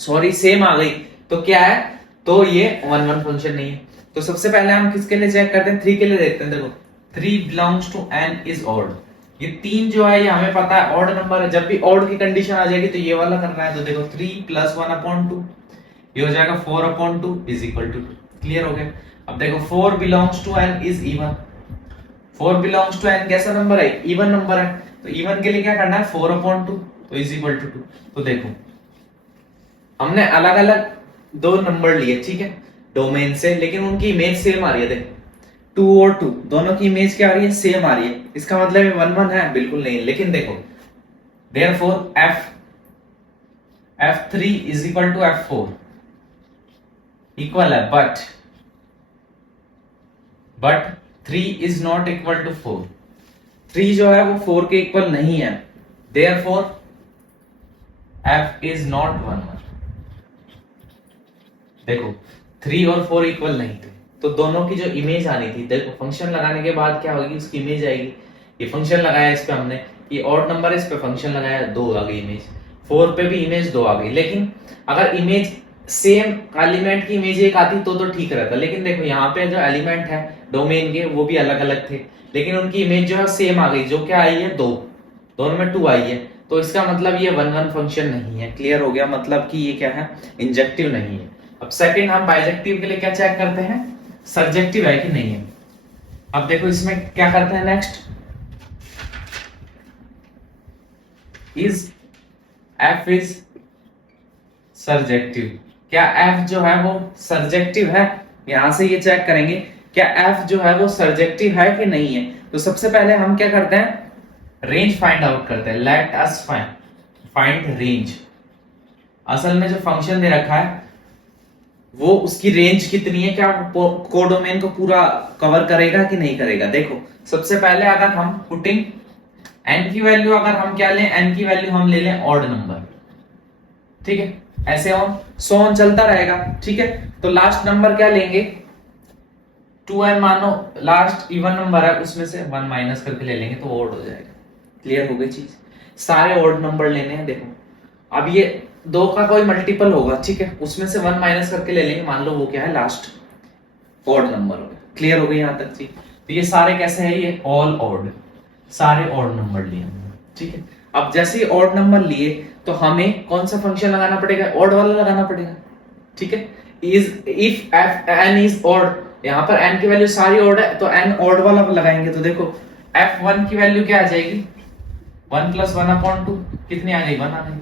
सॉरी सेम आ गई तो क्या है, तो ये 1 1 फंक्शन नहीं है। तो सबसे पहले हम किसके लिए चेक करते हैं, 3 के लिए देखते हैं। देखो 3 belongs to n is odd, ये 3 जो है ये हमें पता है ऑड नंबर है। जब भी ऑड की कंडीशन आ जाएगी तो ये वाला करना है। तो देखो 3 + 1/2 ये हो जाएगा 4/2 इज इक्वल टू 2। क्लियर हो गया? अब देखो 4 belongs to n is even, 4 belongs to n कैसा नंबर है, इवन नंबर है। तो इवन के लिए क्या करना है, 4/2 तो इज इक्वल टू 2। तो देखो हमने अलग अलग 2 नंबर लिए, ठीक है। डोमेन से, लेकिन उनकी इमेज सेम आ रही है। देख 2 और 2 दोनों की इमेज क्या आ रही है, सेम आ रही है। इसका मतलब 1 1 है, बिल्कुल नहीं। लेकिन देखो therefore F3 is equal to F4 equal है, but 3 is not equal to 4। 3 जो है वो 4 के इक्वल नहीं है, देयरफॉर F इज नॉट 1 1। देखो 3 और 4 इक्वल नहीं थे, तो दोनों की जो इमेज आनी थी, देखो फंक्शन लगाने के बाद क्या होगी, उसकी इमेज आएगी। ये फंक्शन लगाया इस पे हमने, ये ऑड नंबर है, इस पे फंक्शन लगाया, 2 आ गई इमेज। 4 पे भी इमेज 2 आ गई। लेकिन अगर इमेज सेम एलिमेंट की इमेज एक आती तो ठीक रहता। लेकिन देखो यहाँ पे जो एलिमेंट है डोमेन के वो भी अलग अलग थे, लेकिन उनकी इमेज जो है सेम आ गई। जो क्या आई है, 2, दोनों में 2 आई है। तो इसका मतलब ये 1 1 फंक्शन नहीं है। क्लियर हो गया, मतलब कि ये क्या है, इंजेक्टिव नहीं है। अब सेकंड हम बाइजेक्टिव के लिए क्या चेक करते हैं, सर्जेक्टिव है कि नहीं है। अब देखो इसमें क्या करते हैं, next is F is surjective. क्या F जो है वो सर्जेक्टिव है, यहां से ये चेक करेंगे क्या F जो है वो सर्जेक्टिव है कि नहीं है। तो सबसे पहले हम क्या करते हैं, रेंज फाइंड आउट करते हैं। Let us find range. असल में जो फंक्शन दे रखा है वो उसकी रेंज कितनी है, क्या कोडोमेन को पूरा कवर करेगा कि नहीं करेगा। देखो सबसे पहले अगर हम पुटिंग n की वैल्यू, अगर हम क्या लें, n की वैल्यू हम ले लें ऑड नंबर, ठीक है, ऐसे ऑन सो ऑन चलता रहेगा, ठीक है। तो लास्ट नंबर क्या लेंगे, 2n, मानो लास्ट इवन नंबर है, उसमें से 1 माइनस करके ले लेंगे तो ऑड हो जाएगा। क्लियर हो गई चीज, सारे ऑड नंबर लेने हैं। देखो अब ये 2 का कोई मल्टीपल होगा, ठीक है, उसमें से 1 माइनस करके ले लेंगे, मान लो वो क्या है, लास्ट ऑड नंबर हो गया। क्लियर हो गई यहां तक चीज। तो ये सारे कैसे है, ये ऑल ऑड, सारे ऑड नंबर लिए, ठीक है। अब जैसे ही ऑड नंबर लिए तो हमें कौन सा फंक्शन लगाना पड़ेगा, ऑड वाला लगाना पड़ेगा, ठीक है। इफ n इज ऑड, यहां पर n की वैल्यू सारी ऑड है तो n ऑड वाला लगाएंगे। तो देखो f1 की वैल्यू क्या आ जाएगी, 1 + 1/2, कितनी आ गई, 1 आ गई,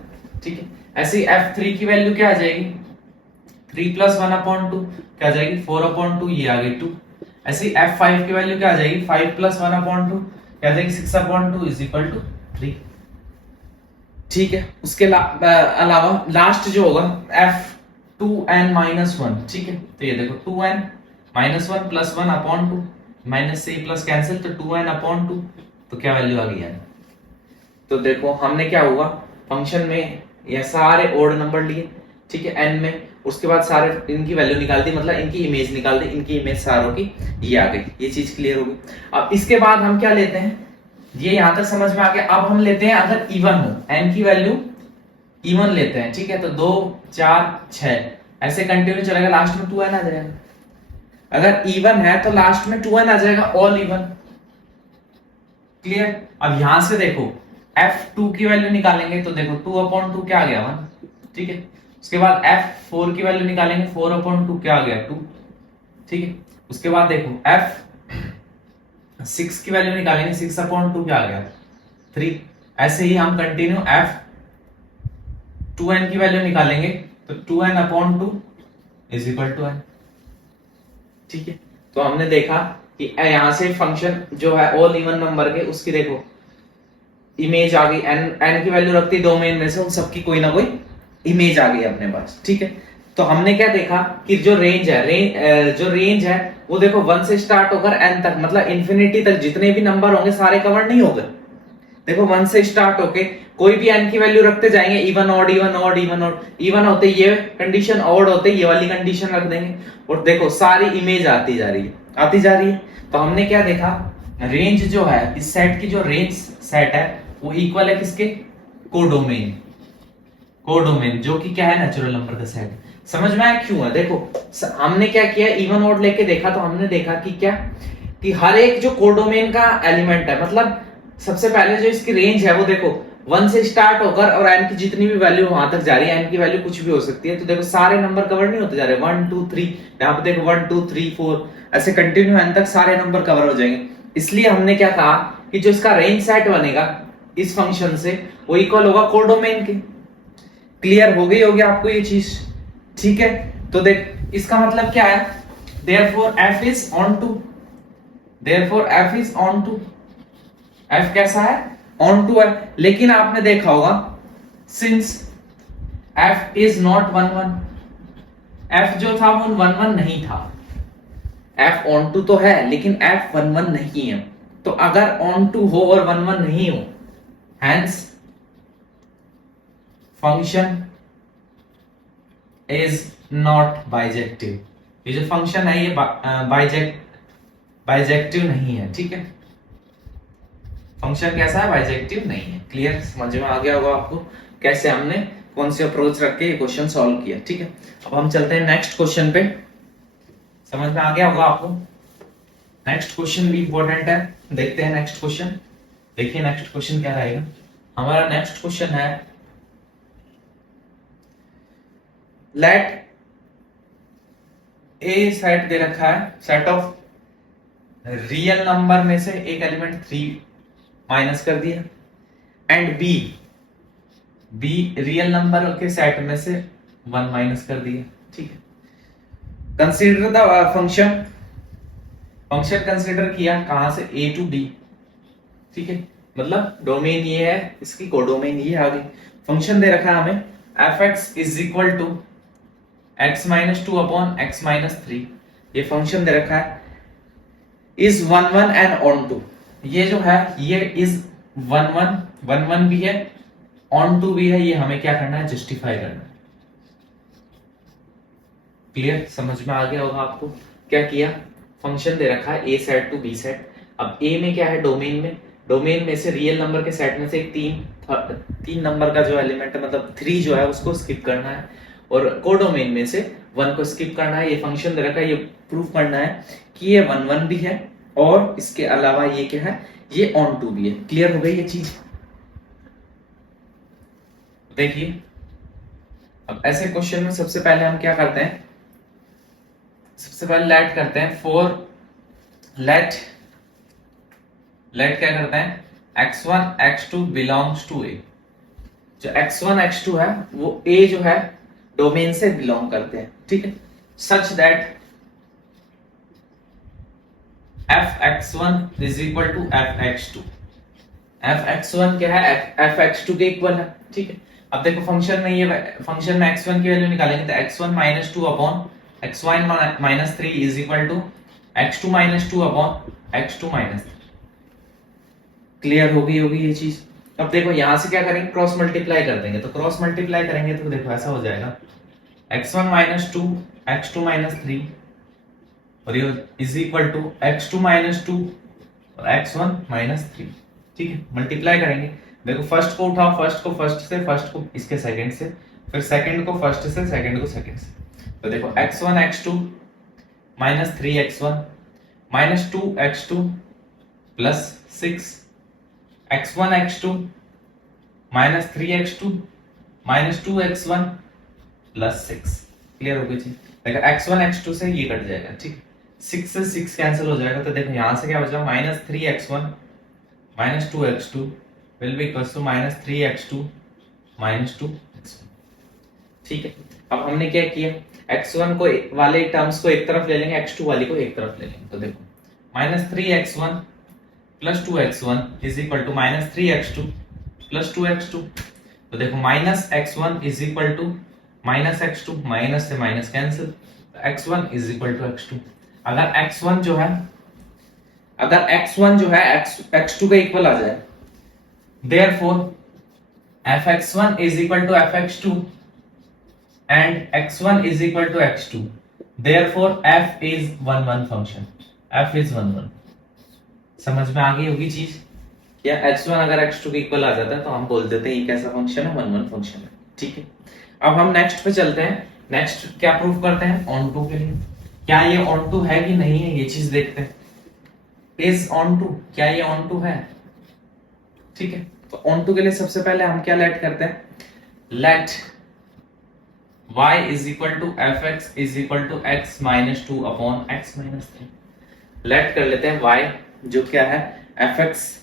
ठीक है। ऐसे ही f3 की वैल्यू क्या आ जाएगी, 3 + 1/2 क्या आ जाएगी, 4/2, ये आ गई 2। ऐसे ही f5 की वैल्यू क्या आ जाएगी, 5 + 1/2 क्या आ जाएगी, 6/2 = 3, ठीक है। उसके अलावा लास्ट जो होगा f2n-1, ठीक है। तो ये देखो 2n - 1 + 1/2 माइनस से प्लस कैंसिल, तो 2n/2, तो क्या वैल्यू आ गई है। तो देखो हमने क्या हुआ, फंक्शन में ये सारे ओड नंबर लिए, ठीक है, n में, उसके बाद सारे इनकी वैल्यू निकाल दी, मतलब इनकी इमेज निकाल दी, इनकी इमेज सारों की ये आ गई। ये चीज क्लियर हो गई। अब इसके बाद हम क्या लेते हैं, ये यहां तक समझ में आ गया। अब हम लेते हैं अगर इवन हो, n की वैल्यू इवन लेते हैं, ठीक है। तो 2 4 6 ऐसे कंटिन्यू चलेगा, लास्ट में 2n आ जाएगा। अगर इवन है तो लास्ट में 2n आ जाएगा, ऑल इवन। क्लियर। अब यहां से देखो f2 की वैल्यू निकालेंगे तो देखो 2/2 क्या आ गया, 1, ठीक है। उसके बाद f4 की वैल्यू निकालेंगे, 4/2 क्या आ गया, 2, ठीक है। उसके बाद देखो f6 की वैल्यू निकालेंगे, 6/2 क्या आ गया, 3। ऐसे ही हम कंटिन्यू f2n की वैल्यू निकालेंगे तो 2n/2 = n, ठीक है। तो हमने देखा कि यहां से फंक्शन जो है ऑल इवन नंबर के, उसकी देखो इमेज आ गई, n की वैल्यू रखती डोमेन में से, उन सबकी कोई ना कोई इमेज आ गई अपने पास, ठीक है। तो हमने क्या देखा कि जो रेंज है वो देखो 1 से स्टार्ट होकर n तक, मतलब इंफिनिटी तक जितने भी नंबर होंगे सारे कवर नहीं होंगे। देखो 1 से स्टार्ट होके कोई भी n की वैल्यू रखते जाएंगे, even odd even odd even odd, even होते ये कंडीशन, ऑड होते ये वाली कंडीशन रख देंगे, और देखो सारी इमेज आती जा रही है। तो हमने क्या देखा, रेंज जो है इस सेट की, जो रेंज सेट है वो इक्वल है किसके, कोडोमेन जो कि क्या है, नेचुरल नंबर का सेट। समझ में आया क्यों है। देखो हमने क्या किया, इवन ऑड लेके देखा, तो हमने देखा कि क्या, कि हर एक जो कोडोमेन का एलिमेंट है, मतलब सबसे पहले जो इसकी रेंज है वो देखो 1 से स्टार्ट होकर और n की जितनी भी वैल्यू वहां तक जा रही है, n की वैल्यू कुछ भी हो सकती है। तो देखो सारे नंबर कवर नहीं होते जा रहे, 1 2 3, यहाँ पे देखो 1 2 3 4 ऐसे कंटिन्यू n तक सारे नंबर कवर हो जाएंगे। इसलिए हमने क्या कहा कि जो इसका रेंज सेट बनेगा इस फंक्शन से वो इक्वल होगा कोडोमेन के। क्लियर हो गई होगी आपको ये चीज, ठीक है। तो देख इसका मतलब क्या है, therefore f is onto, therefore f is onto, f कैसा है, ऑन टू है। लेकिन आपने देखा होगा since f is not 1 1, f जो था वो 1 1 नहीं था, f ऑन टू तो है लेकिन f 1 1 नहीं है। तो अगर ऑन टू हो और 1 1 नहीं हो, hence function is not bijective. ये जो फंक्शन है ये बाइजेक्टिव नहीं है, ठीक है। फंक्शन कैसा है, बाइजेक्टिव नहीं है। क्लियर, समझ में आ गया होगा आपको कैसे हमने कौन सी अप्रोच रख के ये क्वेश्चन सॉल्व किया, ठीक है। अब हम चलते हैं नेक्स्ट क्वेश्चन पे, समझ में आ गया होगा आपको। नेक्स्ट क्वेश्चन भी इंपॉर्टेंट है, देखते हैं नेक्स्ट क्वेश्चन। देखिए नेक्स्ट क्वेश्चन क्या रहेगा हमारा। नेक्स्ट क्वेश्चन है, लेट ए सेट दे रखा है, सेट ऑफ रियल नंबर में से एक एलिमेंट 3 माइनस कर दिया, एंड बी रियल नंबर के सेट में से 1 माइनस कर दिया, ठीक है। Consider the function, function consider किया कहां से, ए टू डी, ठीक है। मतलब डोमेन ये है, इसकी कोडोमेन ये आगे। फंक्शन दे रखा है हमें f x is equal to x minus 2 upon x minus 3, ये फंक्शन दे रखा है। इज 1 1 एंड ऑन टू, ये जो है ये इज 1 1 1 1 भी है, ऑन टू भी है, ये हमें क्या करना है, जस्टिफाई करना है। क्लियर, समझ में आ गया होगा आपको। क्या किया, फंक्शन दे रखा है ए सेट टू बी सेट। अब ए में क्या है, डोमेन में, डोमेन में से रियल नंबर के सेट में से एक तीन नंबर का जो एलिमेंट है, मतलब 3 जो है उसको स्किप करना है, और कोडोमेन में से 1 को स्किप करना है। ये फंक्शन दे रखा है, ये प्रूफ करना है कि ये 1 1 भी है और इसके अलावा ये क्या है, ये ऑन टू भी है। क्लियर हो गई ये चीज। देखिए अब ऐसे क्वेश्चन में सबसे पहले हम क्या करते हैं, सबसे पहले लेट करते हैं फॉर लेट क्या करते हैं, x1 x2 बिलोंग्स टू ए। जो x1 x2 है वो a जो है डोमेन से बिलोंग करते हैं, ठीक है। Such that f(x1) is equal to f(x2), f(x1) क्या है, f(x2) के इक्वल है, ठीक है। अब देखो फंक्शन में, ये फंक्शन में x1 की वैल्यू निकालेंगे तो x1 minus 2 upon x1 minus 3 is equal to x2 minus 2 upon x2 minus 3। Clear होगी ये चीज। अब देखो यहां से क्या करेंगे, क्रॉस मल्टीप्लाई कर देंगे। तो क्रॉस मल्टीप्लाई करेंगे तो देखो ऐसा हो जाएगा, x1 माइनस 2 x2 माइनस 3 और ये is equal to x2 minus 2 और x1 माइनस 3, ठीक है। मल्टीप्लाई करेंगे, देखो फर्स्ट को उठाओ, फर्स्ट को फर्स्ट से, फर्स्ट को इसके सेकंड से, फिर सेकंड को फर्स्ट से, सेकंड को सेकंड से। तो देखो x1 x2 minus 3x1 minus 2x2 plus 6, x1 x2 minus 3x2 minus 2x1 plus 6। Clear हो गई जी। देखो x1 x2 से ये कट जाएगा, ठीक, 6 से 6 कैंसिल हो जाएगा। तो देखो यहां से क्या बचा, minus 3x1 minus 2x2 will be equal to minus 3x2 minus 2x1, ठीक है। अब हमने क्या किया, x1 को वाले टर्म्स को एक तरफ ले लेंगे, x2 वाली को एक तरफ ले लेंगे। तो देखो minus 3x1 plus 2x1 is equal to minus 3x2 plus 2x2। तो देखो minus x1 is equal to minus x2, minus से minus cancel, x1 is equal to x2। अगर x1 जो है x2 के इक्वल आ जाए, therefore fx1 is equal to fx2 and x1 is equal to x2, therefore f is 1 1 function, f is 1 1। समझ में आ गई होगी चीज। या x1 अगर x2 के इक्वल आ जाता है तो हम बोल देते हैं ये कैसा फंक्शन है, 1 1 फंक्शन है, ठीक है। अब हम नेक्स्ट पे चलते हैं। नेक्स्ट क्या प्रूफ करते हैं, ऑन टू के लिए। क्या ये ऑन टू है कि नहीं है, ये चीज देखते हैं। इज ऑन टू, क्या ये ऑन टू है, ठीक है। तो ऑन टू के लिए सबसे पहले हम क्या लेट करते हैं, let y is equal to f x is equal to x minus 2 upon x minus 3। Let कर लेते हैं y जो क्या है, f x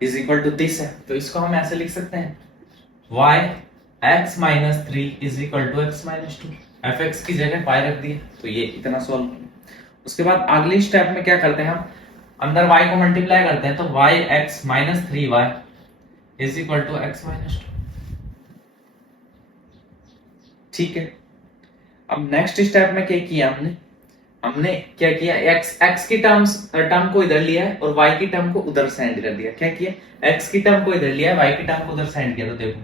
is equal to this है, तो इसको हम ऐसे लिख सकते हैं y x minus 3 is equal to x minus 2। F x की जगह y रख दिया, तो ये इतना सॉल्व किया। उसके बाद अगली स्टेप में क्या करते हैं हम, अंदर y को मल्टीप्लाई करते हैं, तो y x minus 3y is equal to x minus 2। ठीक है, अब नेक्स्ट स्टेप में क्या किया हमने क्या किया, x की टर्म को इधर लिया है और y की टर्म को उधर सेंड कर दिया। क्या किया, x की टर्म को इधर लिया है, y की टर्म को उधर सेंड किया। तो देखो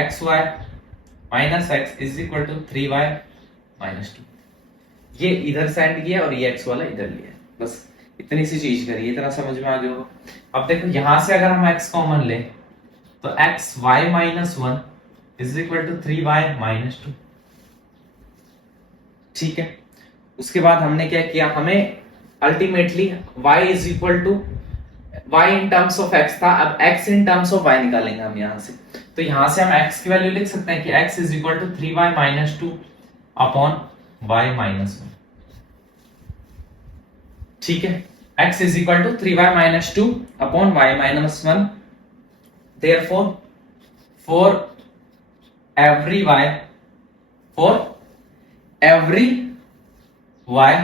xy minus x is equal to 3y minus 2, ये इधर सेंड किया और ये x वाला इधर लिया। बस इतनी सी चीज करिए, इतना समझ में आ गया होगा। अब देखो यहां से अगर हम x कॉमन ले तो xy minus 1 is equal to 3y minus 2। ठीक है, उसके बाद हमने क्या किया, हमें ultimately y is equal to y in terms of x था, अब x in terms of y निकालेंगे हम यहां से। तो यहां से हम x की वैल्यू लिख सकते हैं कि x is equal to 3y minus 2 upon y minus 1। ठीक है, x is equal to 3y minus 2 upon y minus 1। Therefore for every y,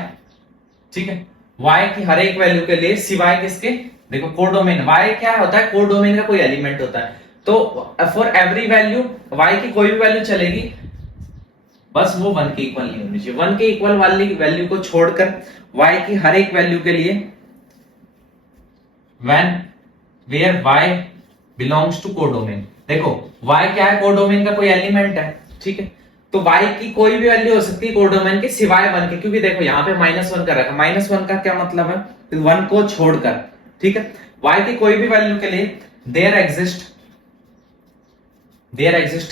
ठीक है, y की हर एक वैल्यू के लिए सिवाय किसके, देखो कोडोमेन, y क्या होता है, कोडोमेन का कोई एलिमेंट होता है। तो फॉर एवरी वैल्यू y की कोई भी वैल्यू चलेगी, बस वो 1 के इक्वल नहीं होनी चाहिए। 1 के इक्वल वाली वैल्यू को छोड़कर y की हर एक वैल्यू के लिए where y belongs to codomain, देखो y क्या है, कोडोमेन का कोई एलिमेंट है। ठीक है, तो y की कोई भी वैल्यू हो सकती है कोडोमेन के सिवाय 1 के, क्योंकि देखो यहाँ पे -1 कर रखा है। -1 का क्या मतलब है, 1 को छोड़कर। ठीक है, y की कोई भी वैल्यू के लिए देयर एग्जिस्ट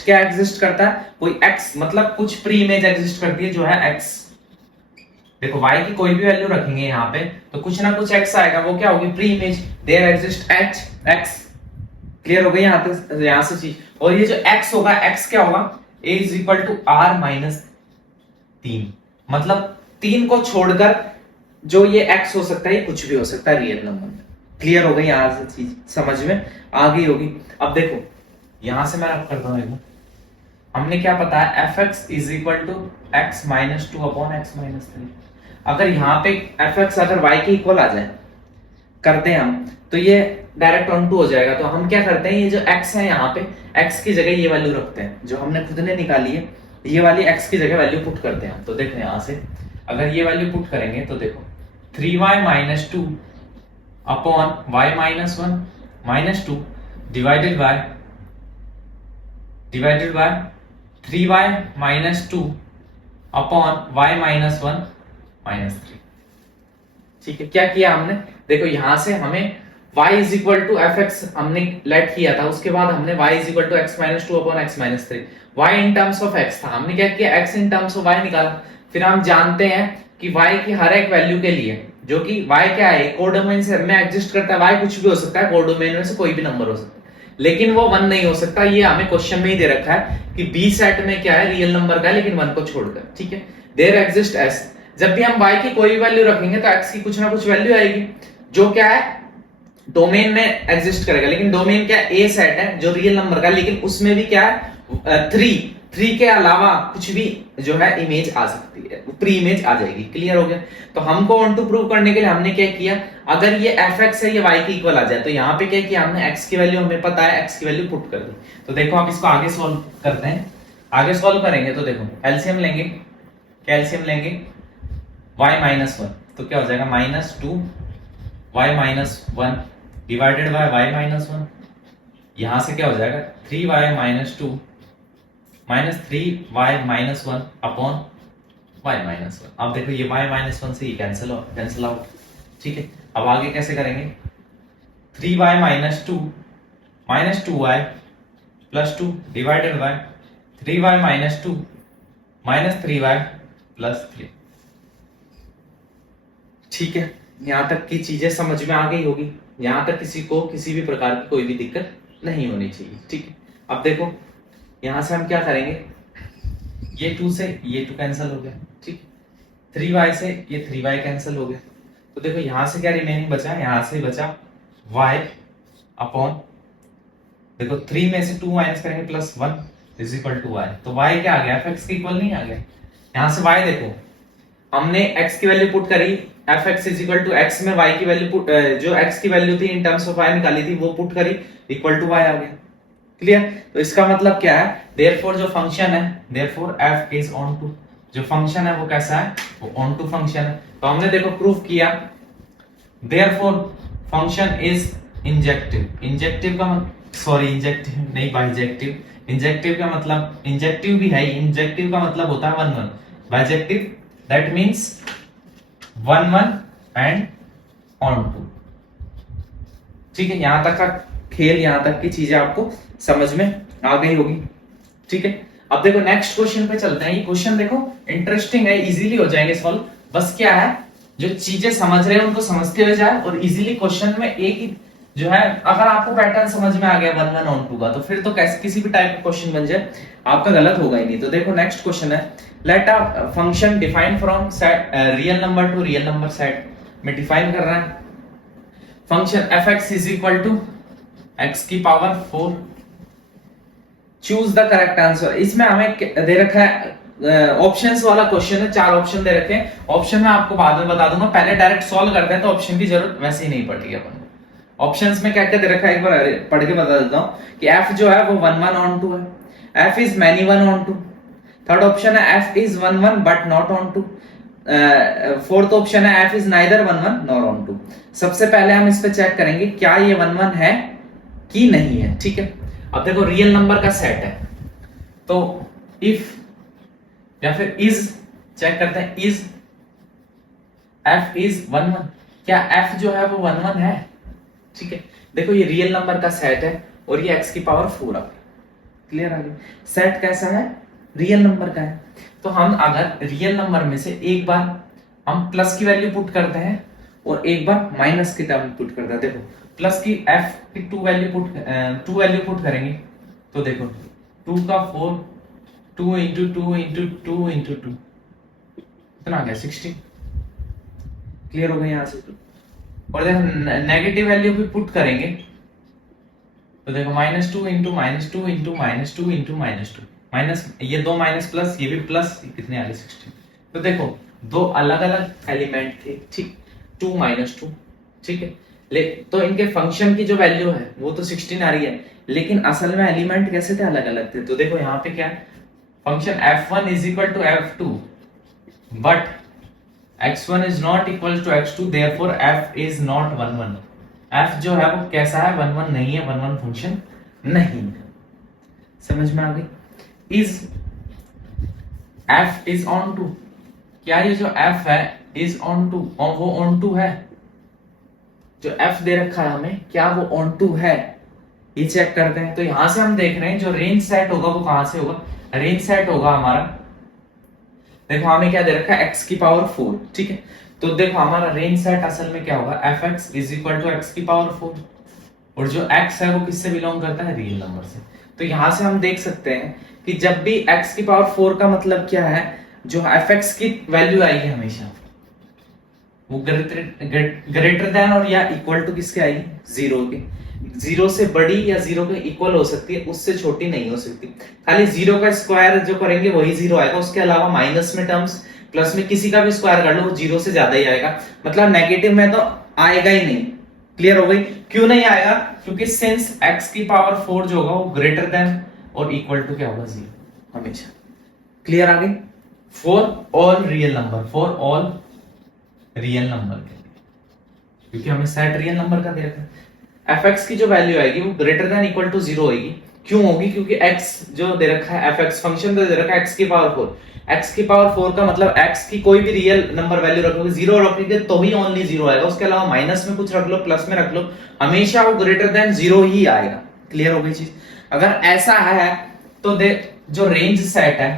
क्या एग्जिस्ट करता है, कोई x, मतलब कुछ प्री इमेज एग्जिस्ट करती है जो है x। देखो y की कोई भी वैल्यू रखेंगे यहाँ पे तो कुछ ना कुछ x आएगा, वो क्या होगी, preimage, there exist x। क्लियर हो गई यहाँ से चीज। और ये जो x होगा, x क्या होगा, a is equal to r minus 3, मतलब 3 को छोड़कर जो ये x हो सकता है, ये कुछ भी हो सकता है रियल नंबर में। क्लियर हो गई यहाँ से चीज, समझ में आ गई होगी। अब देखो यहां से मैं रख करता हूं, हमने क्या पता है, fx is equal to x minus 2 upon x minus 3। अगर यहाँ पे fx अगर y के इक्वल आ जाए करते हैं हम, तो ये डायरेक्ट ऑन टू हो जाएगा। तो हम क्या करते हैं, ये जो x है यहाँ पे, x की जगह ये वैल्यू रखते हैं जो हमने खुद ने निकाली है, ये वाली x की जगह वैल्यू पुट करते हैं। तो देखो यहाँ से अगर ये वैल्यू पुट करेंगे तो देखो 3y minus 2 upon y minus 1 minus 2 divided by 3y minus 2 upon y minus 1 minus 3। ठीक है, क्या किया हमने, देखो यहां से हमें y is equal to f x हमने लेट किया था, उसके बाद हमने y is equal to x minus 2 upon x minus 3, y in terms of x था, हमने क्या किया, x in terms of y निकाला। फिर हम जानते हैं कि y की हर एक वैल्यू के लिए, जो कि y क्या है, कोडोमेन से में एग्जिस्ट करता है, y कुछ भी हो सकता है, कोडोमेन में से कोई भी नंबर हो सकता है, लेकिन वो 1 नहीं हो सकता। ये हमें क्वेश्चन में ही दे रखा है कि बी सेट में क्या है, रियल नंबर का है, लेकिन 1 को छोड़कर। ठीक है, देयर एग्जिस्ट s, जब भी हम y की कोई भी वैल्यू रखेंगे तो x की कुछ ना कुछ वैल्यू आएगी, जो क्या है, डोमेन में एग्जिस्ट करेगा। लेकिन डोमेन क्या ए सेट है जो रियल नंबर का, लेकिन उसमें भी क्या है, 3 के अलावा कुछ भी जो है इमेज आ सकती है, प्री इमेज आ जाएगी। क्लियर हो गया। तो हमको ऑन टू प्रूव करने के लिए हमने क्या किया, अगर ये fx है, ये y के इक्वल आ जाए, तो यहाँ पे क्या किया हमने, x की वैल्यू हमें पता है, x की वैल्यू पुट कर दी। तो देखो आप इसको आगे सॉल्व करते हैं। आगे सॉल्व करेंगे तो देखो एलसीएम लेंगे, क्या एलसीएम लेंगे, y माइनस 1, तो क्या हो जाएगा, minus 2 y minus 1 divided by y minus 1, यहां से क्या हो जाएगा 3y minus 2 minus 3y minus 1 upon y minus 1। अब देखो ये y माइनस 1 से ये कैंसिल आउट। ठीक है, अब आगे कैसे करेंगे, 3y minus 2 minus 2y plus 2 divided by 3y minus 2 minus 3y plus 3। ठीक है, यहां तक की चीजें समझ में आ गई होगी, यहां तक किसी को किसी भी प्रकार की कोई भी दिक्कत नहीं होनी चाहिए। ठीक है, अब देखो यहां से हम क्या करेंगे, ये 2 से ये 2 कैंसिल हो गया। ठीक, 3y से ये 3y कैंसिल हो गया। तो देखो यहां से क्या रिमेनिंग बचा, यहां से बचा y अपॉन, देखो 3 में से 2 माइनस करेंगे plus 1 is equal to y, तो y क्या आ गया, fx के इक्वल नहीं आ गया, यहां से y देखो, हमने x की वैल्यू पुट करी, f x is equal to x में y की वैल्यू पुट, जो x की वैल्यू थी इन टर्म्स ऑफ y निकाली थी वो पुट करी, इक्वल टू y आ गया। क्लियर? तो इसका मतलब क्या है, देयरफॉर जो फंक्शन है, therefore f is onto, जो फंक्शन है वो कैसा है, वो ऑन टू फंक्शन है। तो हमने देखो प्रूफ किया, therefore function is injective. Injective का सॉरी इंजेक्टिव नहीं बाइजेक्टिव, इंजेक्टिव का मतलब इंजेक्टिव भी है, इंजेक्टिव का मतलब होता है 1 1, bijective that means 1 1 and onto. ठीक है, यहां तक का खेल, यहां तक की चीजें आपको समझ में आ गई होगी। ठीक है, अब देखो नेक्स्ट क्वेश्चन पे चलते हैं। ये क्वेश्चन देखो इंटरेस्टिंग है, इजीली हो जाएंगे सॉल्व। बस क्या है, जो चीजें समझ रहे हैं उनको समझते हुए जाए, और इजीली क्वेश्चन में एक ही जो है, अगर आपको पैटर्न समझ में आ गया 1 1 ऑन टू का, तो फिर तो कैसे किसी भी टाइप का क्वेश्चन बन जाए आपका गलत होगा ही नहीं। तो देखो नेक्स्ट क्वेश्चन है, let a function define from set real number to real number set में डिफाइन कर रहा है function f(x) is equal to x की power 4। Choose the correct answer. इसमें हमें दे रखा है ऑप्शंस वाला क्वेश्चन है, 4 ऑप्शन दे रखे हैं। ऑप्शन में आपको बाद में बता दूंगा, पहले डायरेक्ट सॉल्व करते हैं तो ऑप्शन की जरूरत वैसे ही नहीं पड़ेगी अपन। ऑप्शंस में क्या क्या दे रखा है एक बार पढ़ के बता देता हूं कि f जो है वो 1 1 ऑन टू है, f is many 1 onto. Third option है f is 1 1 but not onto. Fourth option है f is neither 1 1 nor onto. सबसे पहले हम इस पे चेक करेंगे क्या ये 1 1 है कि नहीं है। ठीक है, अब देखो रियल नंबर का सेट है, तो इफ या फिर इज चेक करते हैं, इज f इज 1 1, क्या f जो है वो 1 1 है। ठीक है, देखो ये रियल नंबर का सेट है और ये x की पावर 4 आ गई। क्लियर आ गई? सेट कैसा है, रियल नंबर का है। तो हम अगर रियल नंबर में से एक बार हम प्लस की वैल्यू पुट करते हैं और एक बार माइनस की टर्म पुट करते हैं, देखो प्लस की f की 2 वैल्यू पुट करेंगे तो देखो 2 का 4, 2 इंटू 2 इंटू 2 इंटू 2 कितना आ गया 16। क्लियर हो गया यहां से। और देखो नेगेटिव वैल्यू भी पुट करेंगे तो देखो -2 इंटू -2 इंटू -2 इंटू -2, माइनस ये 2 माइनस प्लस ये भी प्लस, कितने आ गए 16। तो देखो दो अलग अलग एलिमेंट थे, ठीक, 2 -2। ठीक है, तो इनके फंक्शन की जो वैल्यू है वो तो 16 आ रही है, लेकिन असल में एलिमेंट कैसे थे, अलग अलग थे। तो देखो यहाँ पे क्या है, function f1 is equal to f2 but x1 is not equal to x2, therefore f is not 1 1। f जो है वो कैसा है, 1 1 नहीं है, 1 1 फंक्शन नहीं। समझ में आ गई? Is f is onto, क्या ये जो f है इज ऑन टू, वो ऑन टू है, जो f दे रखा है हमें क्या वो ऑन टू है, ये चेक करते हैं। तो यहां से हम देख रहे हैं जो रेंज सेट होगा वो कहां से होगा, रेंज सेट होगा हमारा, देखो हमें क्या दे रखा है x की पावर 4। ठीक है, तो देखो हमारा रेंज सेट असल में क्या होगा, fx is equal to x की पावर 4, और जो x है वो किससे बिलोंग करता है, रियल नंबर से। तो यहां से हम देख सकते हैं कि जब भी x की पावर 4 का मतलब क्या है, जो fx की वैल्यू आएगी हमेशा वो ग्रेटर देन और या इक्वल टू किसके आएगी, 0 के। 0 से बड़ी या 0 के इक्वल हो सकती है, उससे छोटी नहीं हो सकती। खाली 0 का स्क्वायर जो करेंगे वही 0 आएगा, उसके अलावा माइनस में टर्म्स, प्लस में किसी का भी स्क्वायर कर लो वो 0 से ज्यादा ही आएगा, मतलब नेगेटिव में तो आएगा ही नहीं। क्लियर हो गई? क्यों नहीं आएगा, क्योंकि सिंस x की पावर 4 जो होगा वो ग्रेटर देन और इक्वल टू क्या होगा, 0 हमेशा। क्लियर आ गई? For all real number, for all real number के लिए, क्योंकि हमें सेट रियल नंबर का दे रखा है। fx की जो वैल्यू आएगी वो ग्रेटर देन इक्वल टू 0 होगी। क्यों होगी, क्योंकि x जो दे रखा है, fx फंक्शन तो दे रखा है x की पावर 4, x की पावर 4 का मतलब x की कोई भी रियल नंबर वैल्यू रखोगे, 0 रखोगे तो ही ओनली 0 आएगा, उसके अलावा माइनस में कुछ रख लो, प्लस में रख लो, हमेशा वो ग्रेटर देन 0 ही आएगा। क्लियर हो गई चीज? अगर ऐसा है तो जो रेंज सेट है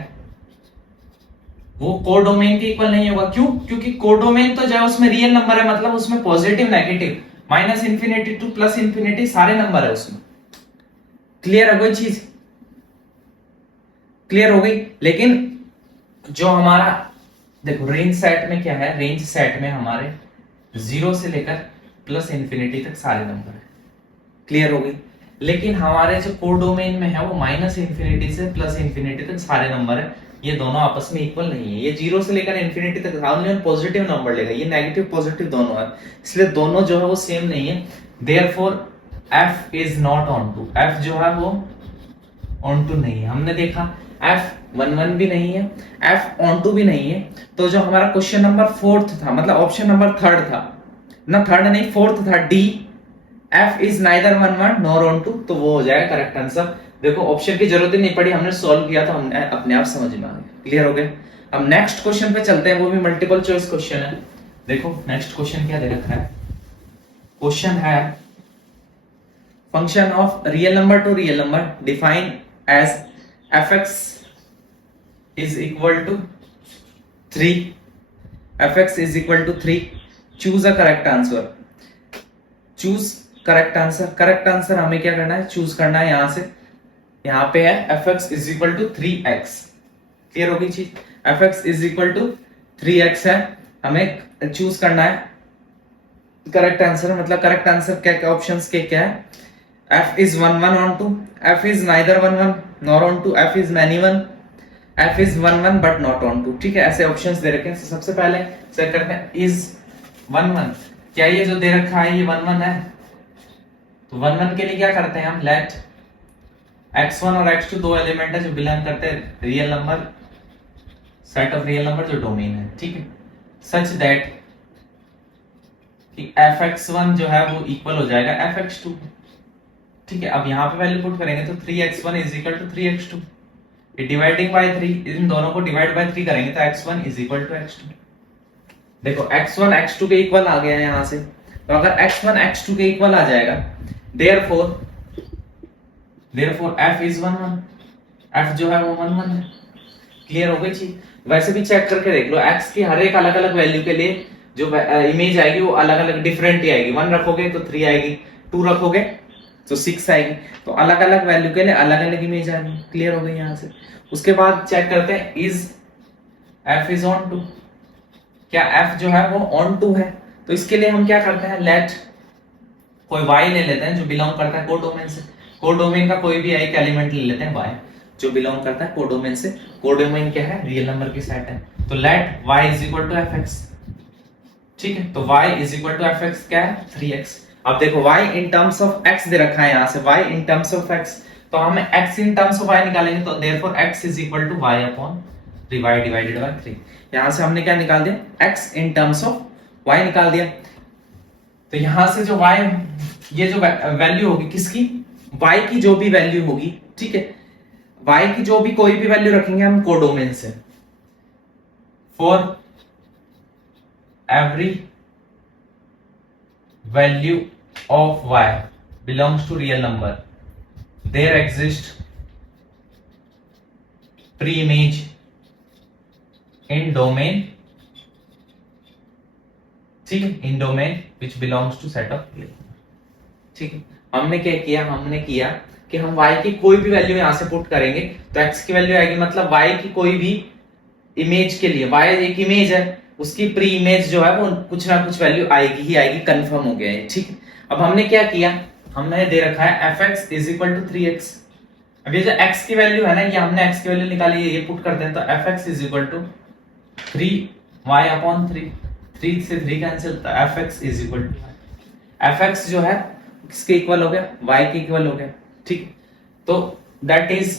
वो कोडोमेन के इक्वल नहीं होगा। क्यों? क्योंकि कोडोमेन तो जो है उसमें रियल नंबर है, मतलब उसमें positive negative minus infinity two plus infinity सारे नंबर है उसमें। क्लियर हो गई चीज? क्लियर हो गई? लेकिन जो हमारा देखो रेंज सेट में क्या है, रेंज सेट में हमारे 0 से लेकर प्लस इंफिनिटी तक सारे नंबर है। क्लियर हो गई? लेकिन हमारे जो कोडोमेन में है वो माइनस इंफिनिटी से प्लस इंफिनिटी तक सारे नंबर है, ये दोनों आपस में इक्वल नहीं है, ये 0 से लेकर इंफिनिटी तक ओनली पॉजिटिव नंबर लेगा, ये नेगेटिव पॉजिटिव दोनों है, इसलिए दोनों जो है वो सेम नहीं है। Therefore f is not onto, f जो है वो ऑन टू नहीं है। हमने देखा f 1 1 भी नहीं है, f ऑन टू भी नहीं है, तो जो हमारा क्वेश्चन नंबर 4th था, मतलब ऑप्शन नंबर 3rd था ना, 3rd नहीं 4th था, D f is neither 1 1 nor onto, तो वो हो जाएगा करेक्ट आंसर। देखो ऑप्शन की जरूरत ही नहीं पड़ी, हमने सॉल्व किया तो हमने अपने आप समझ में आ गया। क्लियर हो गया? अब नेक्स्ट क्वेश्चन पे चलते हैं, वो भी मल्टीपल चॉइस क्वेश्चन है। देखो नेक्स्ट क्वेश्चन क्या दे रखा है, क्वेश्चन है function of real number to real number define as fx is equal to 3, fx is equal to 3, choose a correct answer, choose correct answer. Correct answer हमें क्या करना है, चूज करना है। यहां से यहां पे है fx is equal to 3x। Clear होगी चीज, fx is equal to 3x है, हमें चूज करना है करेक्ट आंसर। मतलब करेक्ट आंसर क्या क्या ऑप्शंस के क्या है, f is 1 1 onto, f is neither 1 1 nor onto, f is many 1, f is 1 1 but not onto. ठीक है, ऐसे ऑप्शंस दे रखे हैं। सबसे पहले चेक करते हैं इज 1 1, क्या ये जो दे रखा है ये 1 1 है? तो 1 1 के लिए क्या करते हैं हम, लेट x1 और x2 दो एलिमेंट है जो बिलोंग करते हैं real number, set of real number जो डोमेन है। ठीक है, सच दैट कि fx1 जो है वो इक्वल हो जाएगा fx2। ठीक है, अब यहाँ पे वैल्यू पुट करेंगे तो 3x1 is equal to 3x2, ये डिवाइडिंग बाय 3, इन दोनों को डिवाइड बाय 3 करेंगे तो x1 is equal to x2। देखो x1 x2 के इक्वल आ गया है यहाँ से, तो अगर x1 x2 के इक्वल आ जाएगा, therefore f is 1 1, f जो है वो 1 1 है। क्लियर हो गई चीज? वैसे भी चेक करके देख लो, x की हर एक अलग अलग वैल्यू के लिए जो इमेज आएगी वो अलग अलग डिफरेंट ही आएगी। 1 रखोगे तो 3 आएगी, 2 रखोगे तो 6 आएगी, तो अलग अलग वैल्यू के लिए अलग अलग इमेज आएगी। क्लियर हो गई यहाँ से? उसके बाद चेक करते हैं is f is onto, क्या f जो है वो ऑन टू है? तो इसके लिए हम क्या करते हैं, लेट कोई y ले लेते हैं जो बिलोंग करता है कोडोमेन से, कोडोमेन का कोई भी एक एलिमेंट ले लेते हैं y जो बिलोंग करता है कोडोमेन से। कोडोमेन क्या है, रियल नंबर की सेट है, तो let y is equal to fx। ठीक है, तो y is equal to fx क्या है, 3x। अब देखो y in terms of x दे रखा है यहाँ से, y in terms of x, तो हमें x in terms of y निकालेंगे, तो therefore x is equal to y upon 3y divided by 3। यहां से हमने क्या निकाल दिया, x in terms of y निकाल दिया। तो यहां से जो y, ये जो वैल्यू होगी किसकी, y की जो भी वैल्यू होगी, ठीक है, y की जो भी कोई भी वैल्यू रखेंगे हम कोडोमेन से, for every value of y belongs to real number there exist pre image in domain, ठीक है, in domain which belongs to set of real. ठीक है, हमने क्या किया, हमने किया कि हम y की कोई भी वैल्यू यहां से पुट करेंगे तो x की वैल्यू आएगी, मतलब y की कोई भी इमेज के लिए, y एक इमेज है, उसकी प्री इमेज जो है वो कुछ ना कुछ वैल्यू आएगी ही आएगी, कंफर्म हो गया है। ठीक है, अब हमने क्या किया, हमने दे रखा है fx is equal to 3x। अब ये जो x की वैल्यू है ना, ये हमने x की वैल्यू निकाली है, ये पुट करते हैं, तो fx is equal to 3y upon 3, 3 से 3 कैंसिल, तो fx is equal to fx जो है किसके इक्वल हो गया, y के इक्वल हो गया। ठीक, तो दैट इज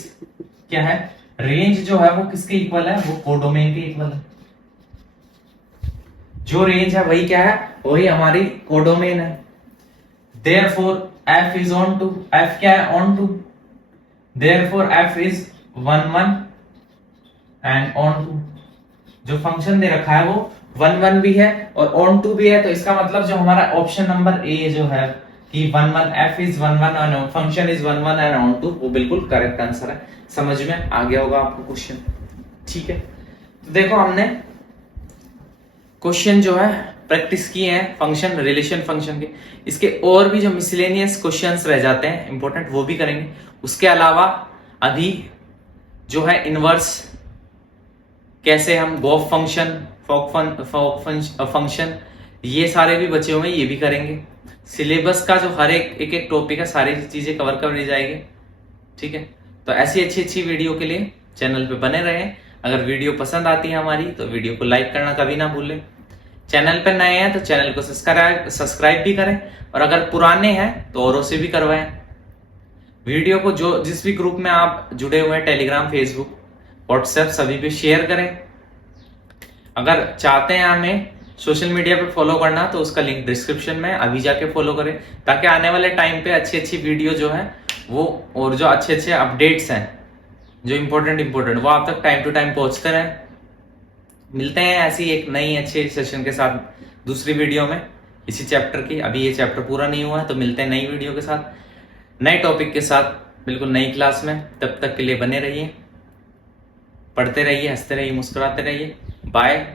क्या है, रेंज जो है वो किसके इक्वल है, वो कोडोमेन के इक्वल है। जो रेंज है वही क्या है, वही हमारी कोडोमेन है। Therefore f is onto, f क्या है, onto, therefore f is 1 1 and onto. जो फंक्शन दे रखा है वो 1 1 भी है और ऑन टू भी है, तो इसका मतलब जो हमारा ऑप्शन नंबर ए जो है कि 1 1 f इज 1 1 और function is 1 1 and onto, वो बिल्कुल करेक्ट आंसर है। समझ में आ गया होगा आपको क्वेश्चन। ठीक है, तो देखो हमने क्वेश्चन जो है प्रैक्टिस किए हैं फंक्शन, रिलेशन फंक्शन के। इसके और भी जो मिसलेनियस क्वेश्चंस रह जाते हैं इंपॉर्टेंट, वो भी करेंगे। उसके अलावा अभी जो है इनवर्स, कैसे हम गॉफ फंक्शन, फॉक फंक्शन, ये सारे भी बचे हुए हैं, ये भी करेंगे। सिलेबस का जो हर एक टॉपिक है, सारी चीजें कवर कर ली जाएगी। ठीक है, तो ऐसी अच्छी वीडियो के लिए चैनल पे बने रहें। अगर वीडियो पसंद आती है हमारी तो वीडियो को लाइक करना कभी ना भूलें। चैनल पर नए हैं तो चैनल को सब्सक्राइब भी करें, और अगर पुराने हैं तो औरों से भी करवाएं। वीडियो को जो जिस भी ग्रुप में आप जुड़े हुए हैं, टेलीग्राम, फेसबुक, व्हाट्सएप, सभी पे शेयर करें। अगर चाहते हैं हमें सोशल मीडिया पे फॉलो करना तो उसका लिंक डिस्क्रिप्शन में, अभी जाके फॉलो करें, ताकि आने वाले टाइम पे अच्छी अच्छी वीडियो जो है वो, और जो अच्छे अच्छे अपडेट्स हैं जो इम्पोर्टेंट वो आप तक टाइम टू टाइम पहुंचते रहें। मिलते हैं ऐसी एक नई अच्छे सेशन के साथ दूसरी वीडियो में इसी चैप्टर की। अभी ये चैप्टर पूरा नहीं हुआ है, तो मिलते हैं नई वीडियो के साथ, नए टॉपिक के साथ, बिल्कुल नई क्लास में। तब तक के लिए बने रहिए, पढ़ते रहिए, हंसते रहिए, मुस्कुराते रहिए। बाय।